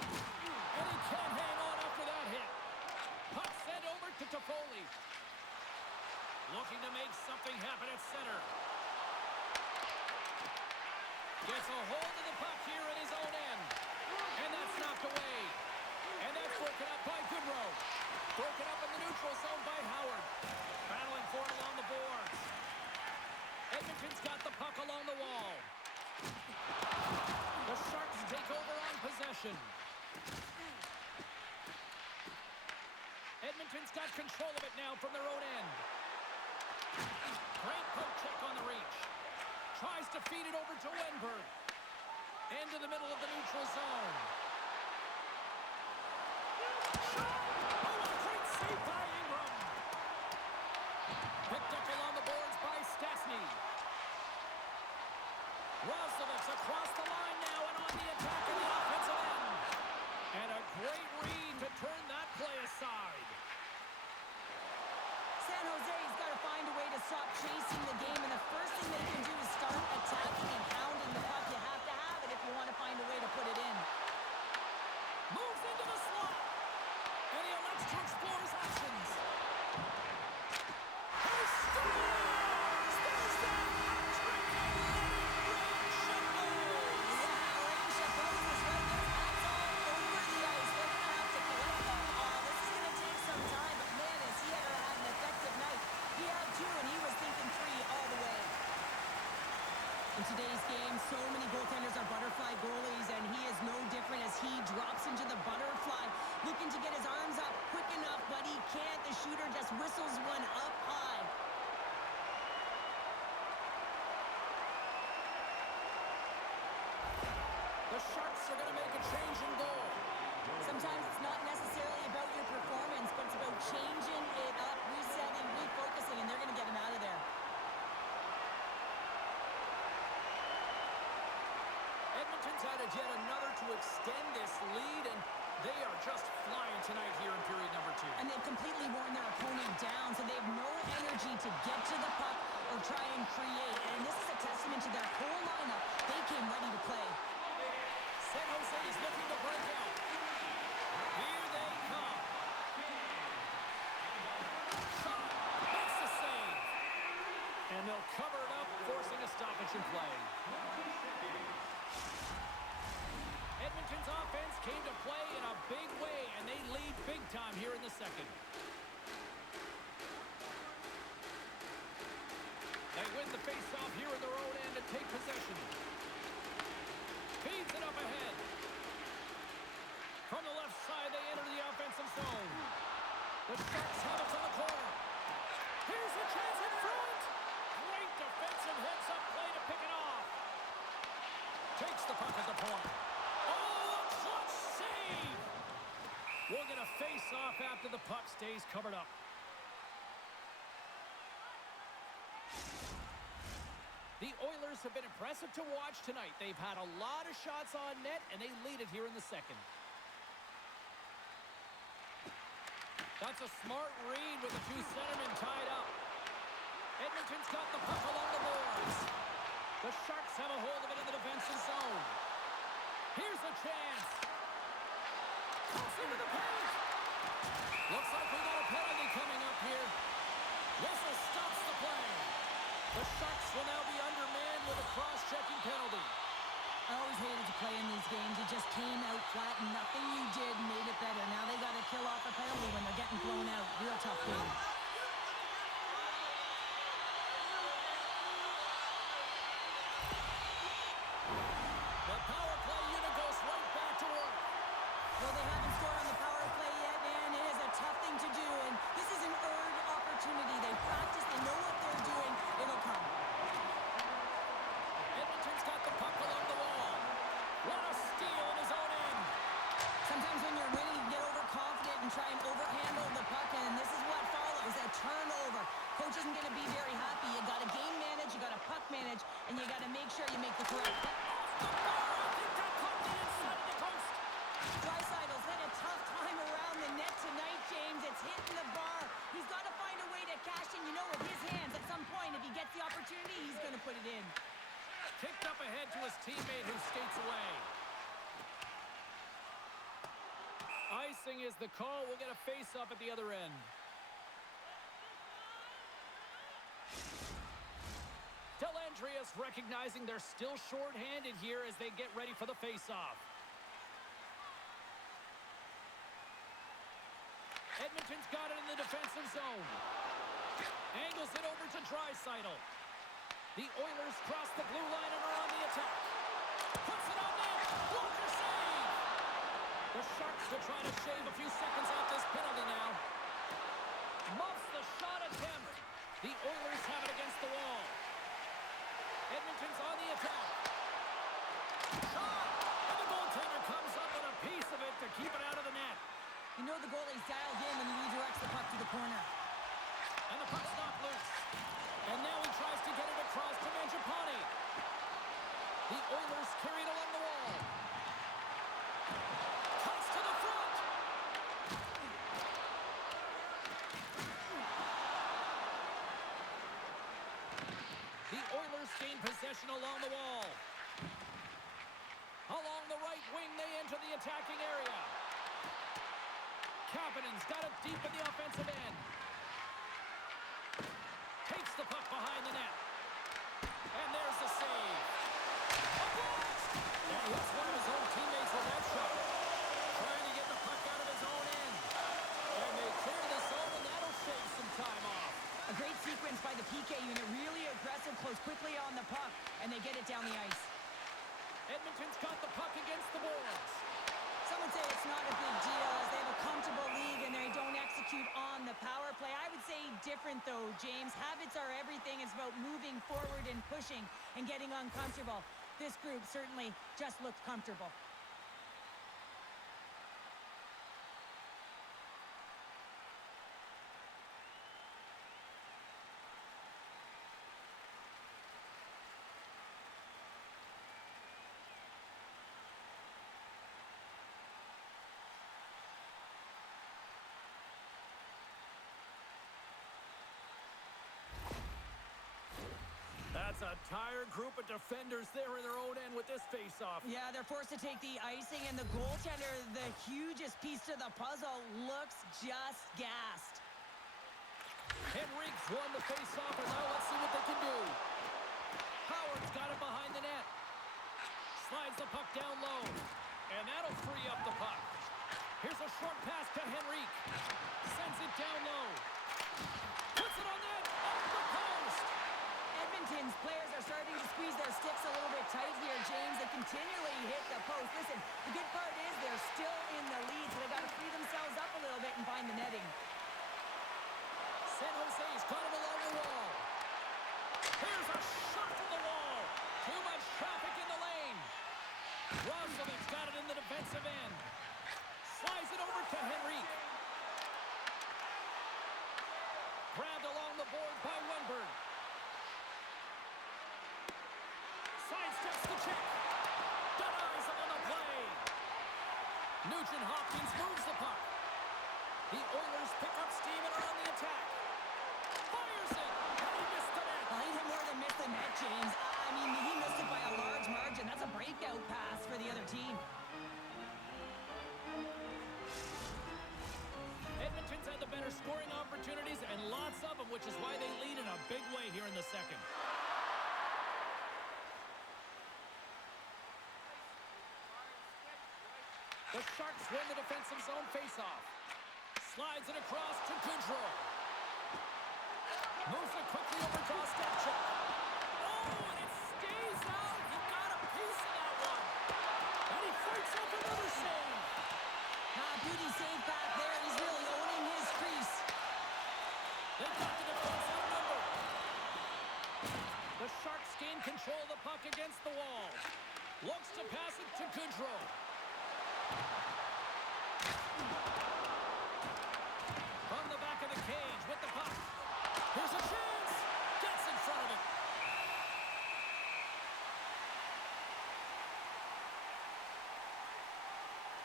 And he can't hang on after that hit. Puck sent over to Toffoli. Looking to make something happen at center. Gets a hold of the puck here in his own end. And that's knocked away. And that's broken up by Goodrow. Broken up in the neutral zone by Howard. Battling for it along the boards. Edmonton's got the puck along the wall. The Sharks take over on possession. Edmonton's got control of it now from their own end. Great poke check on the reach. Tries to feed it over to Wenberg. Into the middle of the neutral zone. Oh, what a great save by Ingram. Picked up along the boards by Stastny. Stastny. Roslovic's across the line now and on the attack in the offensive end. And a great read to turn that play aside. San Jose's got to find a way to stop chasing the game, and the first thing they can do is start attacking and pounding the puck. You have to have it if you want to find a way to put it in. Moves into the slot. And he elects to explore his options. He scores! There's that hat-trick of Rain Shuffles! Yeah, Rain Shuffles is right there. That's all over the ice. They're going to have to collect them all. This is going to take some time, but man, is he ever had an effective night. He had two, and he was thinking three all the way. In today's game, so many goaltenders are butterfly goalies, and he is no different as he drops into the butterfly, looking to get his arms up quick enough, but he can't. The shooter just whistles one up high. The Sharks are going to make a change in goal. Sometimes it's not necessarily about your performance, but it's about changing it up, resetting, refocusing, and they're going to get him out of there. Edmonton's added yet another to extend this lead, and they are just flying tonight here in period number 2. And they've completely worn their opponent down, so they have no energy to get to the puck or try and create. And this is a testament to their whole lineup. They came ready to play. San Jose is looking to break out. Here they come. Shot! Makes the save. And they'll cover it up, forcing a stoppage in play. Edmonton's offense came to play in a big way, and they lead big time here in the second. They win the face-off here in their own end and take possession. Feeds it up ahead. From the left side, they enter the offensive zone. The Sharks have it from the corner. Here's a chance in front. Great defensive heads-up play to pick it off. Takes the puck at the point. Oh, a clutch save! We'll get a face-off after the puck stays covered up. The Oilers have been impressive to watch tonight. They've had a lot of shots on net, and they lead it here in the second. That's a smart read with the two centermen tied up. Edmonton's got the puck along the boards. The Sharks have a hold of it in the defensive zone. Here's a chance. Cuts into the paint. Looks like we got a penalty coming up here. Whistle stops the play. The Sharks will now be undermanned with a cross-checking penalty. I always hated to play in these games. You just came out flat, and nothing you did made it better. Now they got to kill off a penalty when they're getting blown out. Real tough game. The power play unit goes right back to work. Well, they haven't scored on the power play yet, man. It is a tough thing to do, and this is an earned opportunity. They practice, they know what they're doing. It'll come. Edmonton's got the puck along the wall. What a steal in his own end. Sometimes when you're winning, you get overconfident and try and overhandle the puck, and this is what follows, a turnover. Coach isn't going to be very happy. You got to game manage, you got to puck manage, and you got to make sure you make the correct play. Off the bar, I think that caught the inside of the post. Draisaitl's had a tough time around the net tonight, James. It's hitting the bar. He's got to find a way to cash in. You know, with his hands, at some point, if he gets the opportunity, he's going to put it in. Kicked up ahead to his teammate who skates away. Icing is the call. We'll get a face-up at the other end. Dellandria's recognizing they're still short-handed here as they get ready for the face-off. Edmonton's got it in the defensive zone. Angles it over to Draisaitl. The Oilers cross the blue line and are on the attack. Puts it on net. Blocker save. The Sharks will try to shave a few seconds off this penalty now. Muffs the shot attempt. The Oilers have it against the wall. Edmonton's on the attack. Shot! And the goaltender comes up with a piece of it to keep it out of the net. You know the goalie's dialed in when he redirects the puck to the corner. And the puck's knocked loose. And now he tries to get it The Oilers carry it along the wall. Cuts to the front. The Oilers gain possession along the wall. Along the right wing, they enter the attacking area. Kapanen's got it deep in the offensive end. Takes the puck behind the net. And there's the save. A blast! And hits one of his own teammates with that shot. Trying to get the puck out of his own end. And they clear the zone, and that'll shave some time off. A great sequence by the PK unit. Really aggressive, close quickly on the puck, and they get it down the ice. Edmonton's got the puck against the boards. Some would say it's not a big deal as they have a comfortable league and they don't execute on the power play. I would say different though, James. Habits are everything. It's about moving forward and pushing and getting uncomfortable. This group certainly just looked comfortable. That's a tired group of defenders there in their own end with this face-off. Yeah, they're forced to take the icing, and the goaltender, the hugest piece to the puzzle, looks just gassed. Henrique's won the face-off, and now let's see what they can do. Howard's got it behind the net. Slides the puck down low, and that'll free up the puck. Here's a short pass to Henrique. Sends it down low. Puts it on net, off the post. Edmonton's players are starting to squeeze their sticks a little bit tight here, James. They continually hit the post. Listen, the good part is they're still in the lead, so they got to free themselves up a little bit and find the netting. San Jose's got him along the wall. Here's a shot from the wall. Too much traffic in the lane. Roslovic's got it in the defensive end. Slides it over to Henrique. Grabbed along the board by Wenberg. Sidesteps the check. Denies him on the play. Nugent Hopkins moves the puck. The Oilers pick up steam and are on the attack. Fires it. And he missed the net. Well, he did more than miss the net, James. I mean, he missed it by a large margin. That's a breakout pass for the other team. Edmonton's had the better scoring opportunities and lots of them, which is why they lead in a big way here in the second. The Sharks win the defensive zone faceoff. Slides it across to Goodrow. Moves it quickly over to Ostapchuk. Oh, and it stays out. He got a piece of that one. And he fights up another save. Beauty save back there. He's really owning his crease. They've got the defense outnumbered. The Sharks gain control of the puck against the wall. Looks to pass it to Goodrow. From the back of the cage with the puck. Here's a chance. Gets in front of it.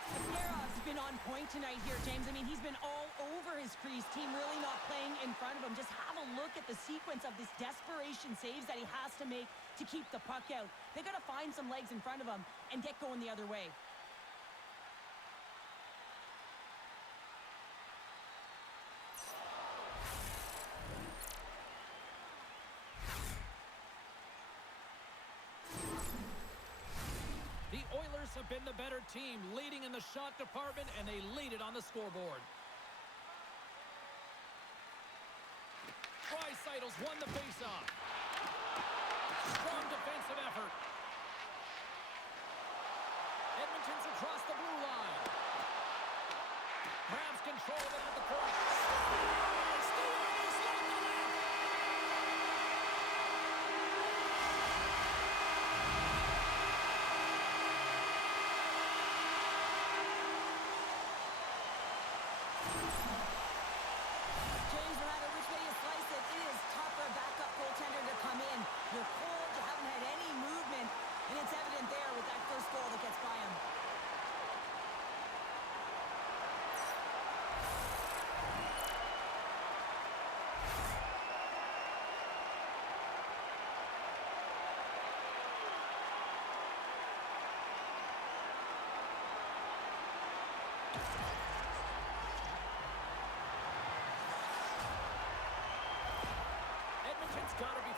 Askerov's been on point tonight here, James. I mean, he's been all over his crease. Team really not playing in front of him. Just have a look at the sequence of this desperation saves that he has to make to keep the puck out. They got to find some legs in front of him and get going the other way. The Oilers have been the better team, leading in the shot department, and they lead it on the scoreboard. Draisaitl's won the faceoff. Strong defensive effort. Edmonton's across the blue line. Grabs control of it at the point. Scores! The Oilers lead the lead. James, no matter which way you slice it, it is tough for a backup goaltender to come in. You're cold, you haven't had any movement, and it's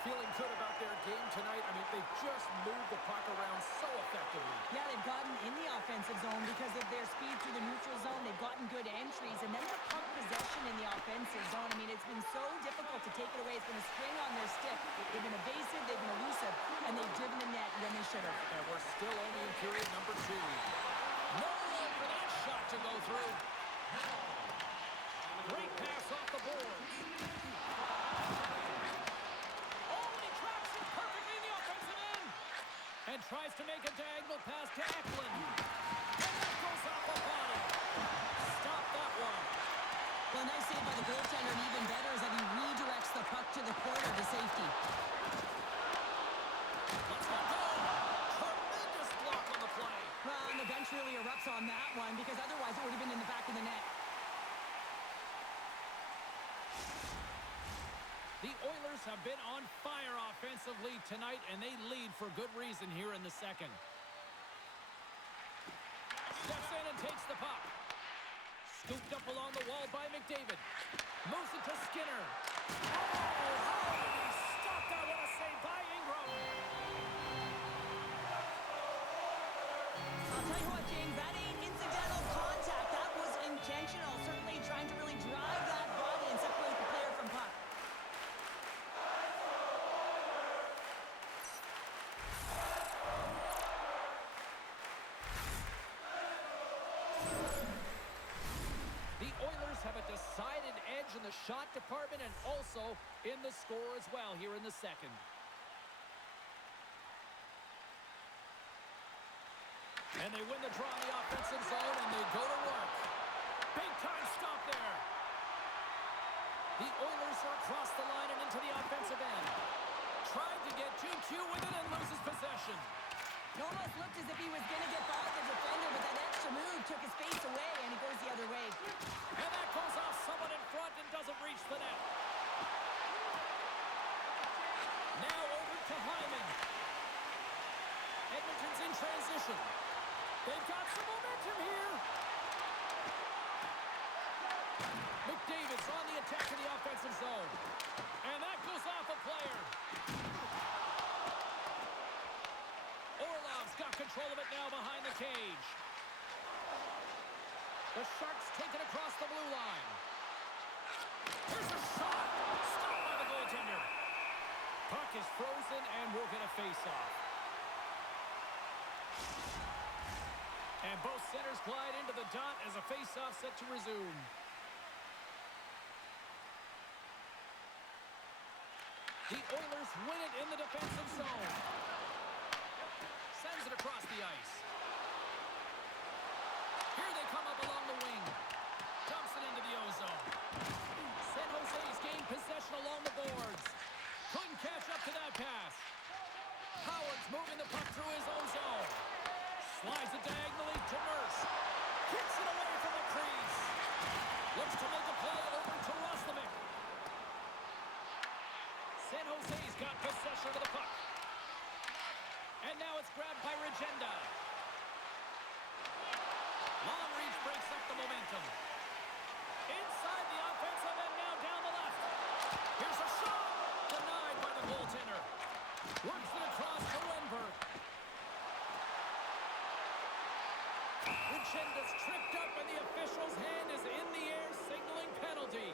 feeling good about their game tonight. I mean, they've just moved the puck around so effectively. Yeah, they've gotten in the offensive zone because of their speed through the neutral zone. They've gotten good entries, and then their puck possession in the offensive zone. I mean, it's been so difficult to take it away. It's been a string on their stick. They've been evasive, they've been elusive, and they've driven the net when they should have. And we're still only in period number 2. No room for that shot to go through. Great pass off the boards. Oh, and he traps it perfectly in the offensive end. And tries to make a diagonal pass to Eklund. And that goes off the body. Stop that one. Well, a nice save by the goaltender, and even better is that he redirects the puck to the corner to safety. Let's go. Tremendous block on the play. Well, and the bench really erupts on that one because otherwise it would have been in the back of the net. The Oilers have been on fire offensively tonight, and they lead for good reason here in the second. Steps in and takes the puck. Scooped up along the wall by McDavid. Moves it to Skinner. Oh, how did he stop that? What a save by Ingram. I'll tell you what, James, that ain't incidental contact. That was intentional. Certainly trying to really drive that body and separate the player from puck. The Oilers have a decided edge in the shot department and also in the score as well here in the second. And they win the draw in the offensive zone, and they go to work. Big time stop there. The Oilers are across the line and into the offensive end. Tried to get 2Q with it and loses possession. It almost looked as if he was going to get by the defender, but that extra move took his face away, and he goes the other way. And that goes off someone in front and doesn't reach the net. Now over to Hyman. Edmonton's in transition. They've got some momentum here. McDavid's on the attack in the offensive zone. And that goes off a player. Orlov's got control of it now behind the cage. The Sharks take it across the blue line. Here's a shot. Stopped by the goaltender. Puck is frozen and we'll get a face-off. And both centers glide into the dot as a face-off set to resume. The Oilers win it in the defensive zone. Sends it across the ice. Here they come up along the wing. Dumps it into the ozone. San Jose's gained possession along the boards. Couldn't catch up to that pass. Howard's moving the puck through his own zone. Slides it diagonally to Nurse. Kicks it away from the crease. Looks to make a play over to Roslovic. San Jose's got possession of the puck. And now it's grabbed by Regenda. Long reach breaks up the momentum. Inside the offensive end, now down the left. Here's a shot. Denied by the goaltender. Works it across to Wenberg. Regenda's tripped up and the official's hand is in the air signaling penalty.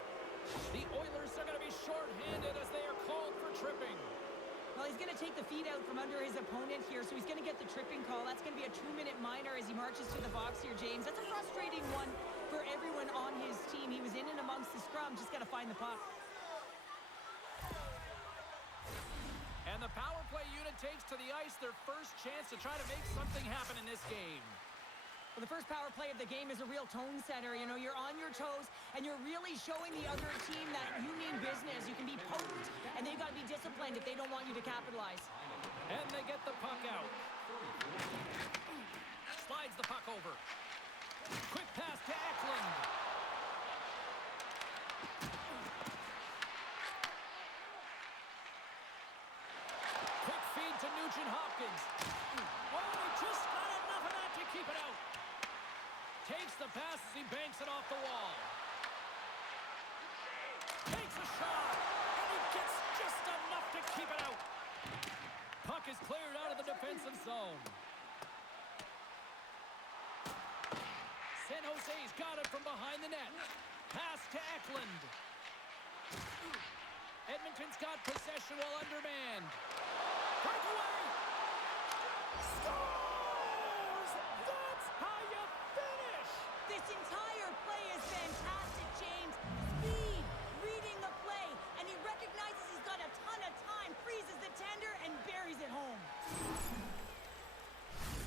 The Oilers are going to be shorthanded as they are called for tripping. Well, he's going to take the feet out from under his opponent here, so he's going to get the tripping call. That's going to be a 2-minute minor as he marches to the box here, James. That's a frustrating one for everyone on his team. He was in and amongst the scrum, just got to find the puck. And the power play unit takes to the ice their first chance to try to make something happen in this game. Well, the first power play of the game is a real tone setter. You know, you're on your toes, and you're really showing the other team that you mean business. You can be potent, and they've got to be disciplined if they don't want you to capitalize. And they get the puck out. Slides the puck over. Quick pass to Eklund. Quick feed to Nugent-Hopkins. Oh, he just got enough of that to keep it out. Takes the pass as he banks it off the wall. Takes a shot, and he gets Just enough to keep it out. Puck is cleared out of the defensive zone. San Jose's got it from behind the net. Pass to Eklund. Edmonton's got possession while undermanned. Breakaway! Scores! That's how you finish! This entire play is fantastic, James. Speed, reading the play, and he recognizes he's got a ton of time, freezes the tender, and buries it home.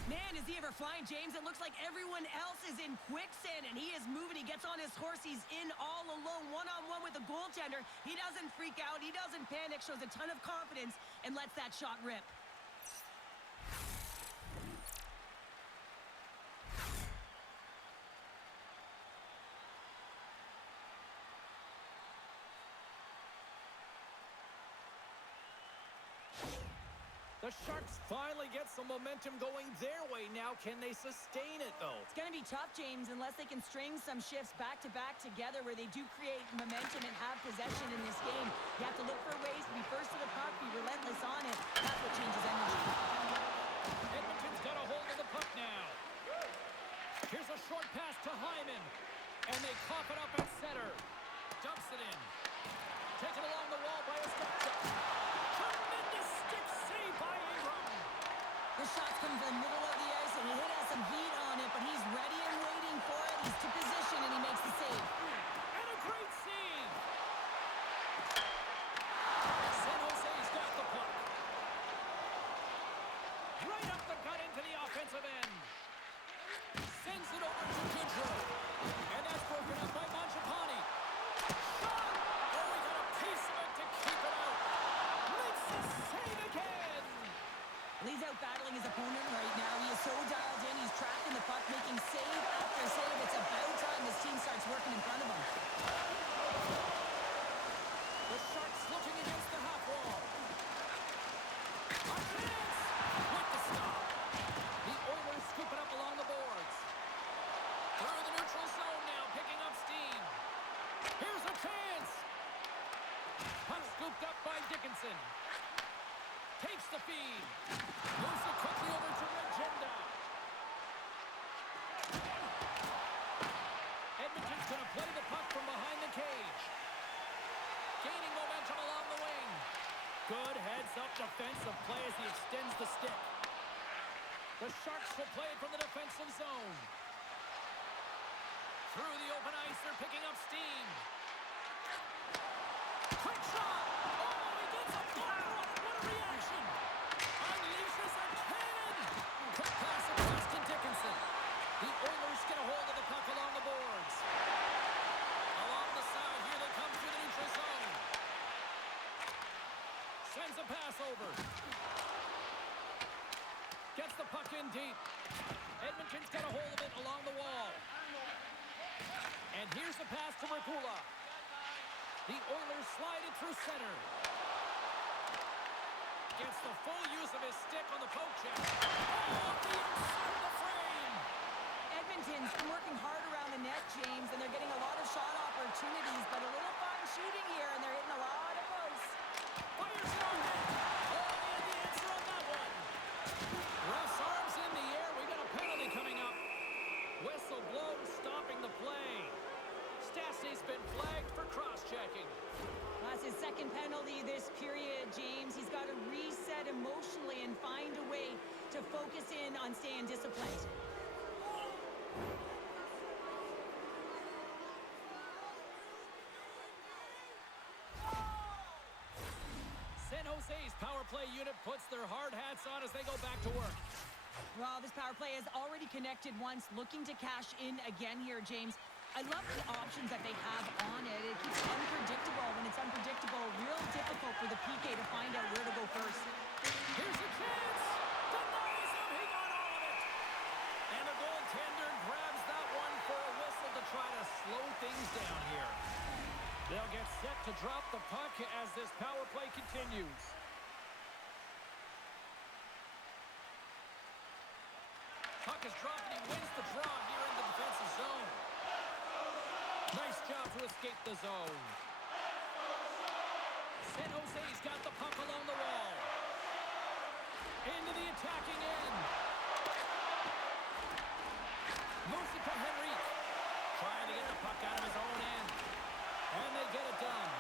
Man, is he ever flying, James? It looks like everyone else is in quicksand, and he is moving. He gets on his horse. He's in all alone, one-on-one with the goaltender. He doesn't freak out. He doesn't panic, shows a ton of confidence, and lets that shot rip. The Sharks finally get some momentum going their way now. Can they sustain it, though? It's going to be tough, James, unless they can string some shifts back-to-back together where they do create momentum and have possession in this game. You have to look for ways to be first to the puck, be relentless on it. That's what changes energy. Edmonton's got a hold of the puck now. Here's a short pass to Hyman. And they cough it up at center. Dumps it in. Taken along the wall by Estevchuk. Tremendous stick save by Abram. The shot's coming from the middle of the ice, and he has some heat on it, but he's ready and waiting for it. He's to position, and he makes the save. And a great save. San Jose's got the puck. Right up the gut into the offensive end. Sends it over to Goodrow. And that's broken up by Mangiapane. Shot! Oh, he got a piece of it to keep it out. Makes the save again. He's out battling his opponent right now. He is so dialed in. He's tracking the puck, making save after save. It's about time his team starts working in front of him. The Sharks looking against the half wall. A chance! With the stop. The Oilers scoop it up along the boards. Through the neutral zone now, picking up steam. Here's a chance. Puck scooped up by Dickinson. Takes the feed. Moves it quickly over to Regenda. Edmonton's going to play the puck from behind the cage. Gaining momentum along the wing. Good heads-up defensive play as he extends the stick. The Sharks will play it from the defensive zone. Through the open ice, they're picking up steam. Quick shot! Oh, he gets a blocker on it. What a reaction! Unleashes a cannon! Quick pass across to Dickinson. The Oilers get a hold of the puck along the boards. Along the side, here they come through the neutral zone. Sends a pass over. Gets the puck in deep. Edmonton's got a hold of it along the wall. And here's the pass to Merkula. The Oilers slide it through center. Gets the full use of his stick on the poke check. Oh, off the inside of the frame. Edmonton's been working hard around the net, James, and they're getting a lot of shot opportunities, but a little fun shooting here, and they're hitting a lot of posts. Fires it on net. Oh, and the answer on that one. Ref's arms in the air. We got a penalty coming up. Whistle blows, stopping the play. Stastny's been flagged for cross-checking. That's his second penalty this period, James. He's got to reset emotionally and find a way to focus in on staying disciplined. San Jose's power play unit puts their hard hats on as they go back to work. Well, this power play has already connected once, looking to cash in again here, James. I love the options that they have on it. It keeps unpredictable. When it's unpredictable, real difficult for the PK to find out where to go first. Here's a chance. Denies him. He got all of it. And the goaltender grabs that one for a whistle to try to slow things down here. They'll get set to drop the puck as this power play continues. Puck is dropped and he wins the draw here in the defensive zone. Nice job to escape the zone. San Jose's got the puck along the wall. Into the attacking end. Moves it to Henry. Trying to get the puck out of his own end. And they get it done.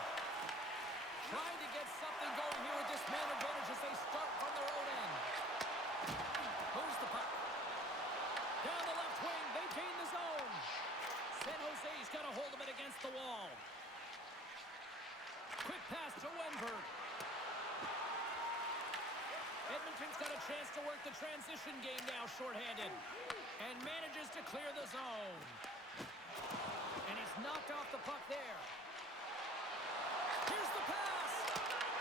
Trying to get something going here with this man advantage as they start from their own end. Moves the puck. Down the left wing. They gain the zone. San Jose's got a hold of it against the wall. Quick pass to Wenberg. Edmonton's got a chance to work the transition game now shorthanded. And manages to clear the zone. And he's knocked off the puck there. Here's the pass.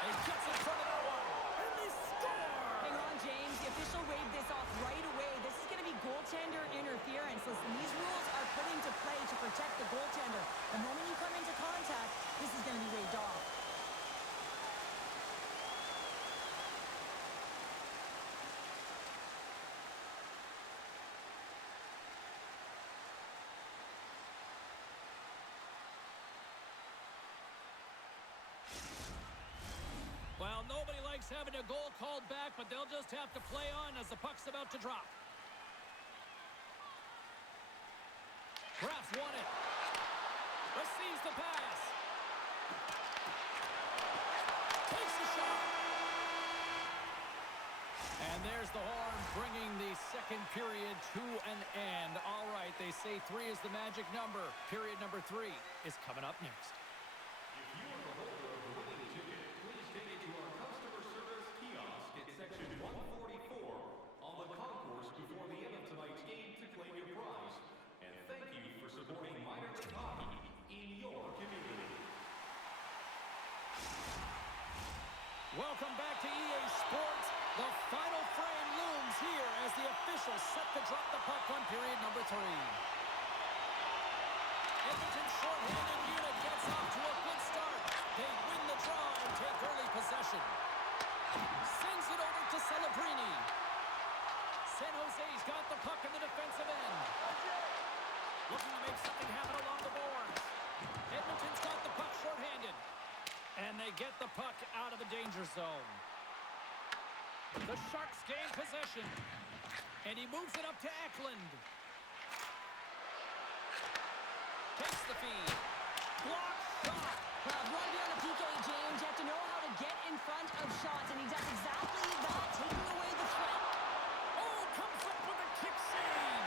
He gets in front of that one. And they score. Hang on, James. The official waved this off right away. This is going to be goaltender interference. Listen, these rules are put into play to protect the goaltender. The moment you come into contact, this is going to be waved off. Well, nobody likes having a goal called back, but they'll just have to play on as the puck's about to drop. Perhaps won it. Receives the pass. Takes the shot. And there's the horn, bringing the second period to an end. All right, they say 3 is the magic number. Period number 3 is coming up next. If you are the holder of the winning ticket, please take it to our customer service kiosk at section 144 on the concourse before the end of tonight's game to claim your prize. And thank you for supporting minor league hockey in your community. Welcome back to EA Sports. The final frame looms here as the officials set to drop the puck on period number 3. Edmonton's shorthanded unit gets off to a good start. They win the draw and take early possession. Sends it over to Celebrini. San Jose's got the puck in the defensive end. Looking to make something happen along the boards. Edmonton's got the puck shorthanded. And they get the puck out of the danger zone. The Sharks gain possession. And he moves it up to Eklund. Takes the feed. Block shot. Run beyond a PK, James. You have to know how to get in front of shots, and he does exactly that, taking away the threat. Oh, comes up with a kick save.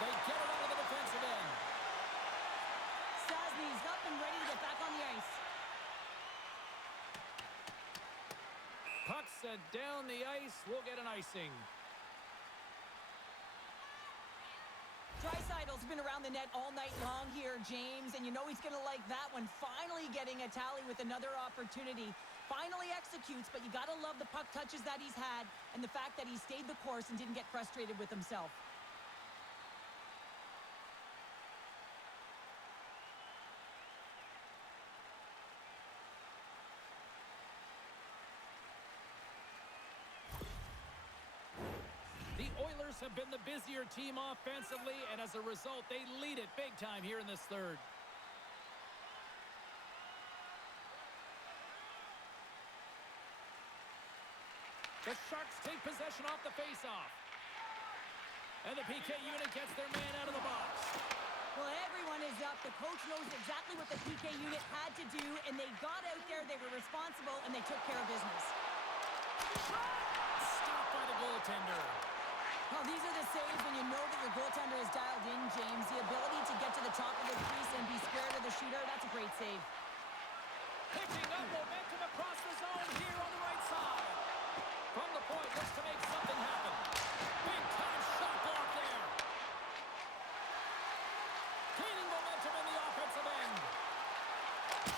They get it out of the defensive end. Stasny's up and ready to get back on the ice. Puck set down the ice. We'll get an icing. Dreisaitl's been around the net all night long here, James, and you know he's going to like that one. Finally getting a tally with another opportunity. Finally executes, but you got to love the puck touches that he's had and the fact that he stayed the course and didn't get frustrated with himself. The Oilers have been the busier team offensively, and as a result, they lead it big time here in this third. The Sharks take possession off the faceoff. And the PK unit gets their man out of the box. Well, everyone is up. The coach knows exactly what the PK unit had to do, and they got out there, they were responsible, and they took care of business. Stopped by the goaltender. Well, these are the saves when you know that your goaltender is dialed in, James. The ability to get to the top of the crease and be square to the shooter, that's a great save. Picking up momentum across the zone here on the right side. From the point, looks to make something happen. Big time shot block there. Gaining momentum in the offensive end.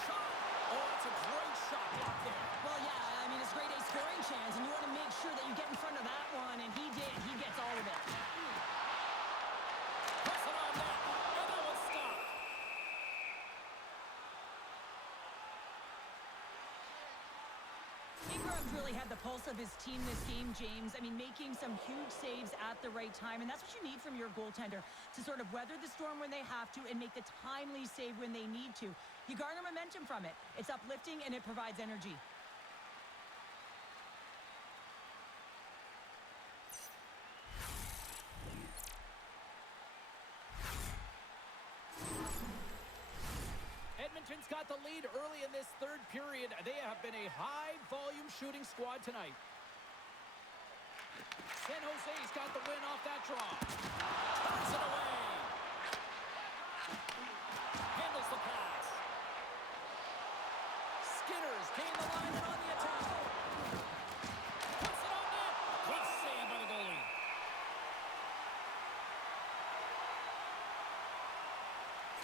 Shot. Oh, that's a great shot block there. Well, yeah, I mean, it's a great A scoring chance, and you want to make sure that you get in front of that one, and he did. He gets all of it. Press it on net, and that one's stopped. Ingram Cleveland's really had the pulse of his team this game, James. I mean, making some huge saves at the right time, and that's what you need from your goaltender to sort of weather the storm when they have to and make the timely save when they need to. You garner momentum from it. It's uplifting, and it provides energy. Edmonton's got the lead early in this third period. They have been a high-volume shooting squad tonight. San Jose's got the win off that draw. Puts it away. Handles the pass. Skinner's gained the line and on the attack. Puts it on net. Good save by the goalie.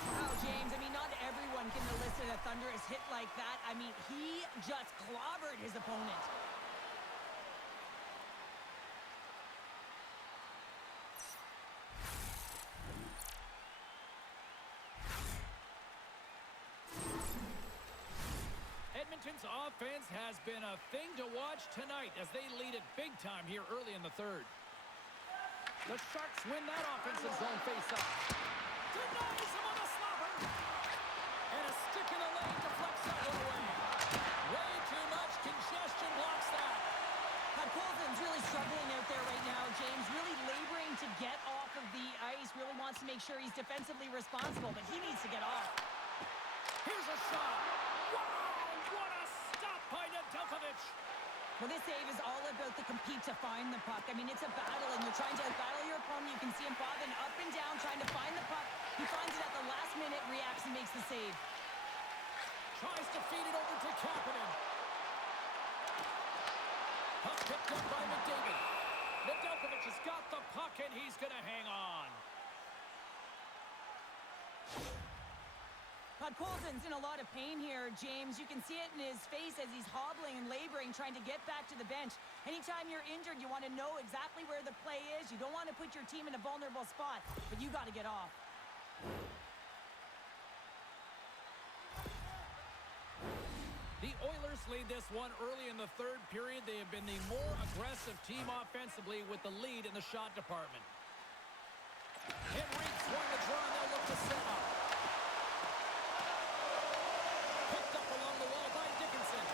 Wow, James, I mean, not everyone can elicit a thunderous hit like that. I mean, he just clobbered his opponent. Edmonton's offense has been a thing to watch tonight as they lead it big time here early in the third. The Sharks win that offensive zone faceoff. Denies him on a slobber. And a stick in the lane deflects that one away. Way too much congestion blocks that. Colton's really struggling out there right now, James. Really laboring to get off of the ice. Really wants to make sure he's defensively responsible, but he needs to get off. Here's a shot. Wow, what a stop by Nedeljkovic. Well, this save is all about the compete to find the puck. I mean, it's a battle, and you're trying to battle your opponent. You can see him bobbing up and down, trying to find the puck. He finds it at the last minute, reacts, and makes the save. Tries to feed it over to Kapanen. Puck picked up by McDavid. Nedeljkovic has got the puck, and he's going to hang on. Colton's in a lot of pain here, James. You can see it in his face as he's hobbling and laboring, trying to get back to the bench. Anytime you're injured, you want to know exactly where the play is. You don't want to put your team in a vulnerable spot, but you got to get off. The Oilers lead this one early in the third period. They have been the more aggressive team offensively with the lead in the shot department. Henry swung the draw, and they'll look to set up. Picked up along the wall by Dickinson.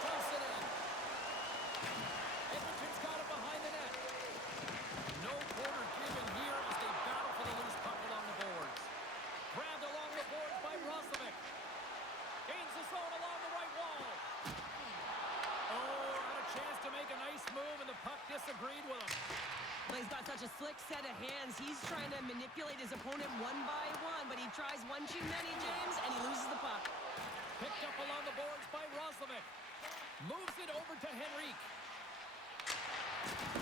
Dumps it in. Edmonton's got it behind the net. No quarter given here as they battle for the loose puck along the boards. Grabbed along the boards by Roslovic. Gains the zone along the right wall. Oh, had a chance to make a nice move, and the puck disagreed with him. Well, he's got such a slick set of hands. He's trying to manipulate his opponent one by one, but he tries one too many, James, and he loses the puck. Picked up along the boards by Roslovic. Moves it over to Henrique.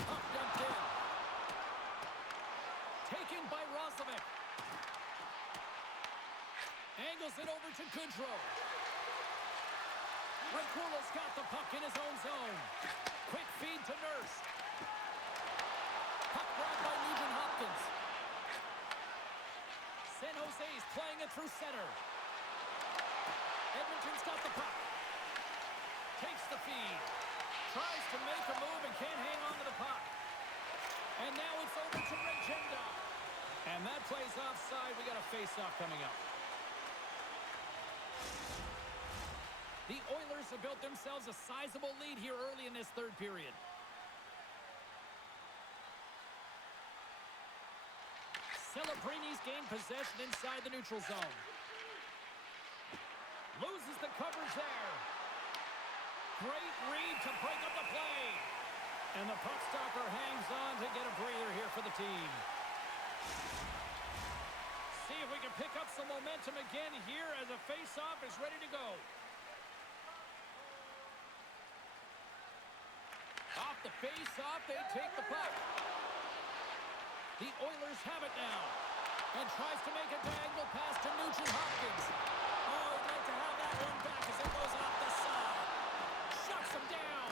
Puck dumped in. Taken by Roslovic. Angles it over to Goodrow. Rakula's got the puck in his own zone. Quick feed to Nurse. Puck grabbed by Nugent-Hopkins. San Jose's playing it through center. Edmonton's got the puck. Takes the feed. Tries to make a move and can't hang on to the puck. And now it's over to Regenda. And that plays offside. We got a face-off coming up. The Oilers have built themselves a sizable lead here early in this third period. Celebrini's gained possession inside the neutral zone. Loses the coverage there. Great read to break up the play. And the puck stopper hangs on to get a breather here for the team. See if we can pick up some momentum again here as a face-off is ready to go. Off the face-off, they take the puck. The Oilers have it now. And tries to make a diagonal pass to Nugent-Hopkins. Oh, he'd like to have that one back as it goes off the side. Shuts him down.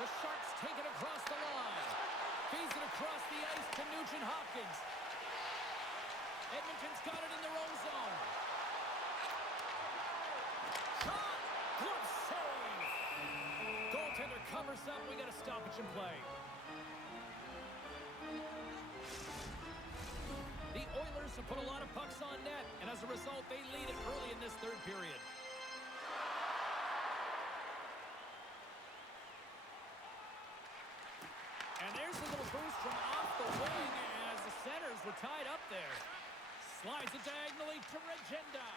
The Sharks take it across the line. Feeds it across the ice to Nugent-Hopkins. Edmonton's got it in their own zone. Shot! Glove save. covers up. We got a stoppage in play. The Oilers have put a lot of pucks on net, and as a result, they lead it early in this third period. And there's a little boost from off the wing as the centers were tied up there. Slides it diagonally to Regenda.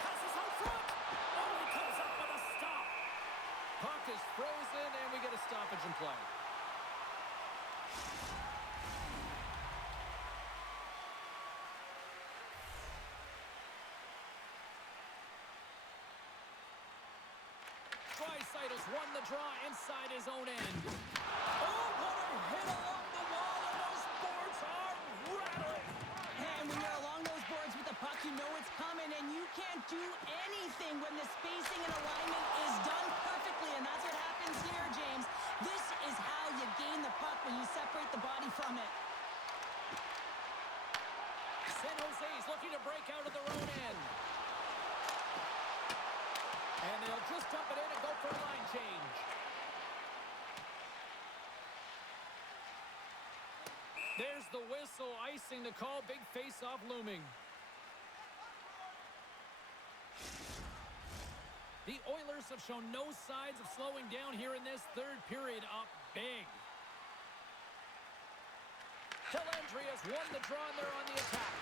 Passes out front. Oh, he comes up with a stop. Puck is frozen, and we get a stoppage in play. Draisaitl won the draw inside his own end. Oh, what a hit along the wall, and those boards are rattling. And when you're along those boards with the puck, you know it's coming, and you can't do anything when the spacing and alignment is done perfectly, and that's what happens here, James. This is how you gain the puck, when you separate the body from it. San Jose's looking to break out of their own end. And they'll just dump it in and go for a line change. There's the whistle, icing the call. Big face-off looming. The Oilers have shown no signs of slowing down here in this third period, up big. Delandry has won the draw, and they're on the attack.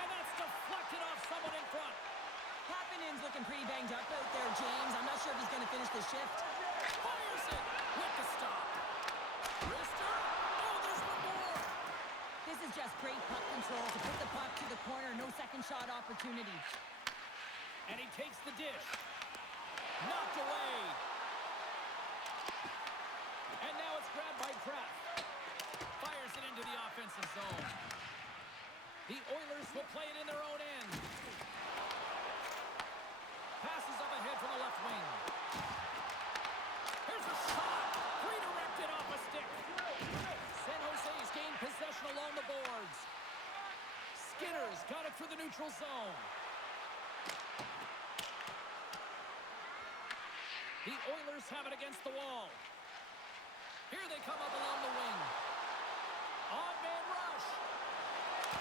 And that's deflected off someone in front. Happenin's looking pretty banged up out there, James. I'm not sure if he's going to finish the shift. Fires it with the stop. Wrister. Oh, there's one more. This is just great puck control to put the puck to the corner. No second shot opportunity. And he takes the dish. Knocked away. And now it's grabbed by Kraft. Fires it into the offensive zone. The Oilers will play it in their own end. Passes up ahead from the left wing. Here's a shot. Redirected off a stick. San Jose's gained possession along the boards. Skinner's got it through the neutral zone. The Oilers have it against the wall. Here they come up along the wing. On-man rush.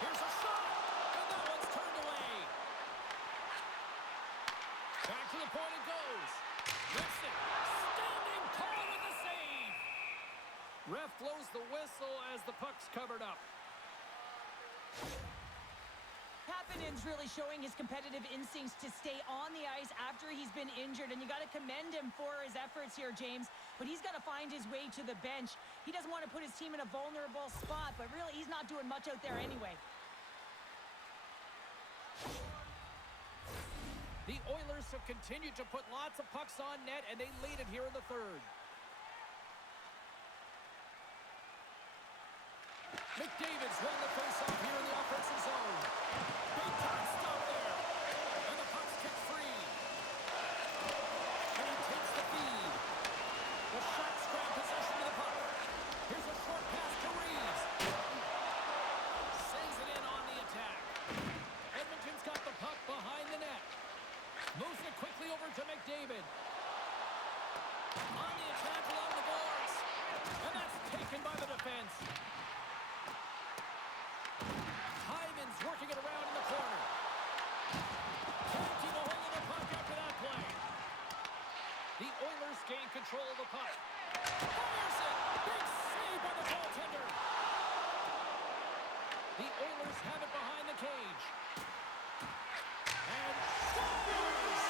Here's a shot. And that one's turned away. Back to the point it goes. Lifts it. Standing tall with the save. Ref blows the whistle as the puck's covered up. Happenin's really showing his competitive instincts to stay on the ice after he's been injured, and you got to commend him for his efforts here, James. But he's got to find his way to the bench. He doesn't want to put his team in a vulnerable spot, but really he's not doing much out there anyway. The Oilers have continued to put lots of pucks on net, and they lead it here in the third. McDavid's won the faceoff here in the offensive zone. Big time stop there. And the puck's kicked free. And he takes the feed. The Sharks grab possession of the puck. Here's a short pass to Reeves. Sends it in on the attack. Edmonton's got the puck behind the net. Moves it quickly over to McDavid. On the attack along the boards. And that's taken by the defense. Hyman's working it around in the corner. Can't keep a hold of the puck after that play. The Oilers gain control of the puck. Fires it! Big save by the goaltender. The Oilers have it behind the cage. And scores!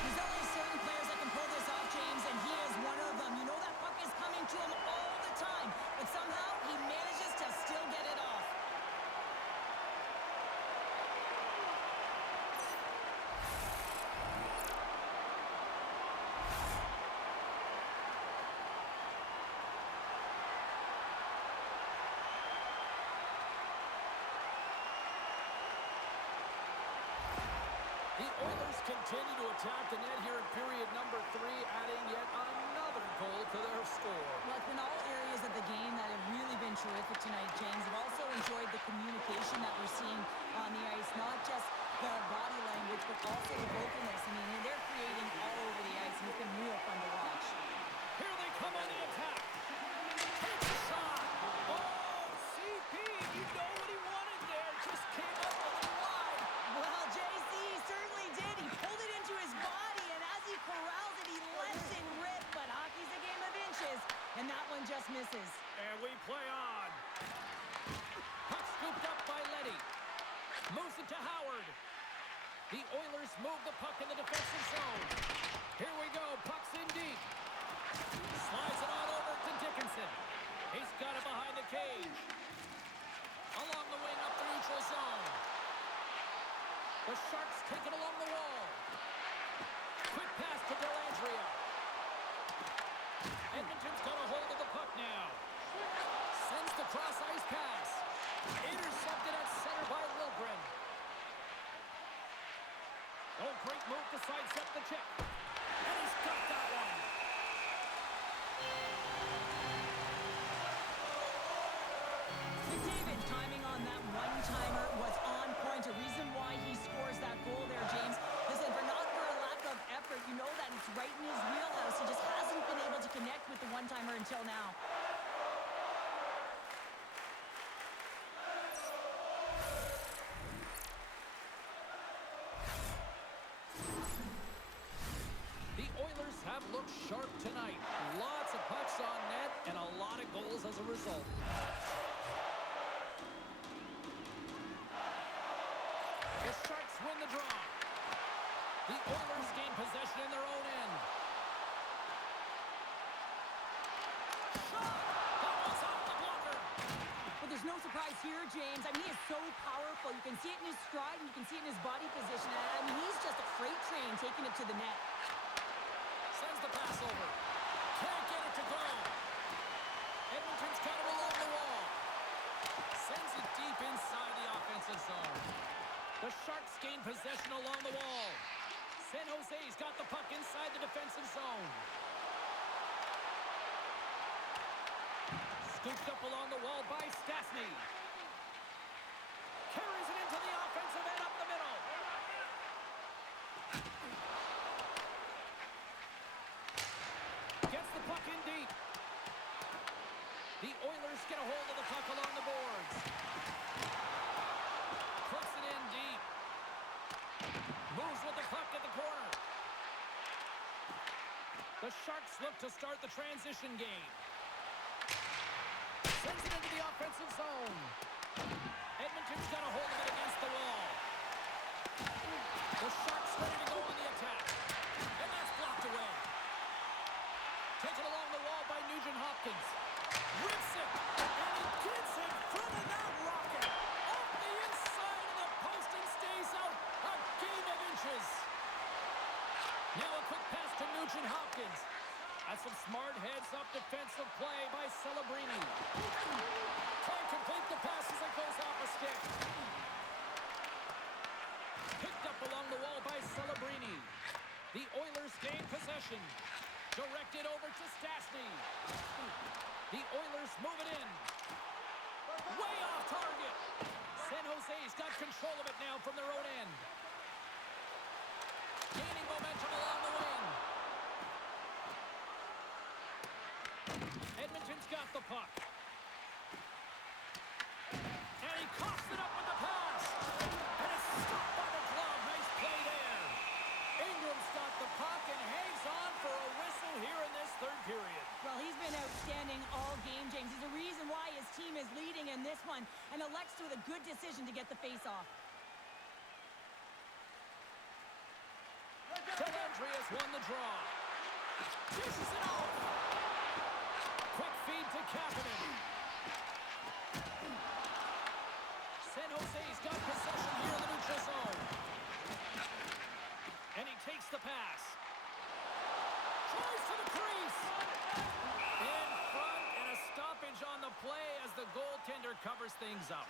There's only certain players that can pull this off, James, and he is one of them. You know that puck is coming to him all the time, but somehow he manages to still get it off. The Oilers continue to attack the net here in period number 3, adding yet another goal to their score. Well, it's been all areas of the game that have really been terrific tonight, James. They've also enjoyed the communication that we're seeing on the ice, not just the body language, but also the vocalness. I mean, they're creating all over the ice, and it's been real fun to watch. Here they come on the attack. Takes a shot. Oh, CP, you know what he wanted there. Just came up a little wide. Well, JC certainly did. He pulled it into his body, and as he corrals it, he lets it rip. But hockey's a game of inches, and that one just misses. And we play on. Puck scooped up by Leddy. Moves it to Howard. The Oilers move the puck in the defensive zone. Here we go. Puck's in deep. Slides it all over to Dickinson. He's got it behind the cage. Along the wing up the neutral zone. The Sharks take it along the wall. Quick pass to Dellandrea. Edmonton's got a hold of the puck now. Sends the cross-ice pass. Intercepted at center by Liljegren. Oh, great move to sidestep the check. And he's got that one. McDavid timing on that one-timer was on point. A reason why he scores that goal there, James. Listen, not for a lack of effort. You know that it's right in his wheelhouse. He just hasn't been able to connect with the one-timer until now. The Oilers have looked sharp tonight. Lots of pucks on net and a lot of goals as a result. The Sharks win the draw. The Oilers gain possession in their own end. Shot! That was off the blocker. Well, there's no surprise here, James. I mean, he is so powerful. You can see it in his stride, and you can see it in his body position. I mean, he's just a freight train taking it to the net. Sends the pass over. Can't get it to go. Edmonton's got it along the wall. Sends it deep inside the offensive zone. The Sharks gain possession along the wall. San Jose's got the puck inside the defensive zone. Scooped up along the wall by Stastny. Carries it into the offensive end up the middle. Gets the puck in deep. The Oilers get a hold of the puck along the boards. Puts it in deep. Moves with the puck at the corner. The Sharks look to start the transition game. Sends it into the offensive zone. Edmonton's got a hold of it against the wall. The Sharks ready to go on the attack. And that's blocked away. Taken along the wall by Nugent-Hopkins. Rips it. And he gets in front of that rocket. Off the inside of the post and stays out. A game of inches. Now a quick pass to Nugent-Hopkins. That's some smart heads-up defensive play by Celebrini. Can't complete the pass as it goes off a stick. Picked up along the wall by Celebrini. The Oilers gain possession. Directed over to Stastny. The Oilers move it in. Way off target. San Jose's got control of it now from their own end. Gaining momentum along the wing. Edmonton's got the puck. And he coughs it up with the pass. And it's stopped by the glove. Nice play there. Ingram's got the puck and hangs on for a whistle here in this third period. Well, he's been outstanding all game, James. He's the reason why his team is leading in this one, and elects with a good decision to get the face-off. Dellandrea's won the draw. Dishes it off. Quick feed to Kapanen. San Jose's got possession here in the neutral zone. And he takes the pass. Tries to the crease. In front, and a stoppage on the play as the goaltender covers things up.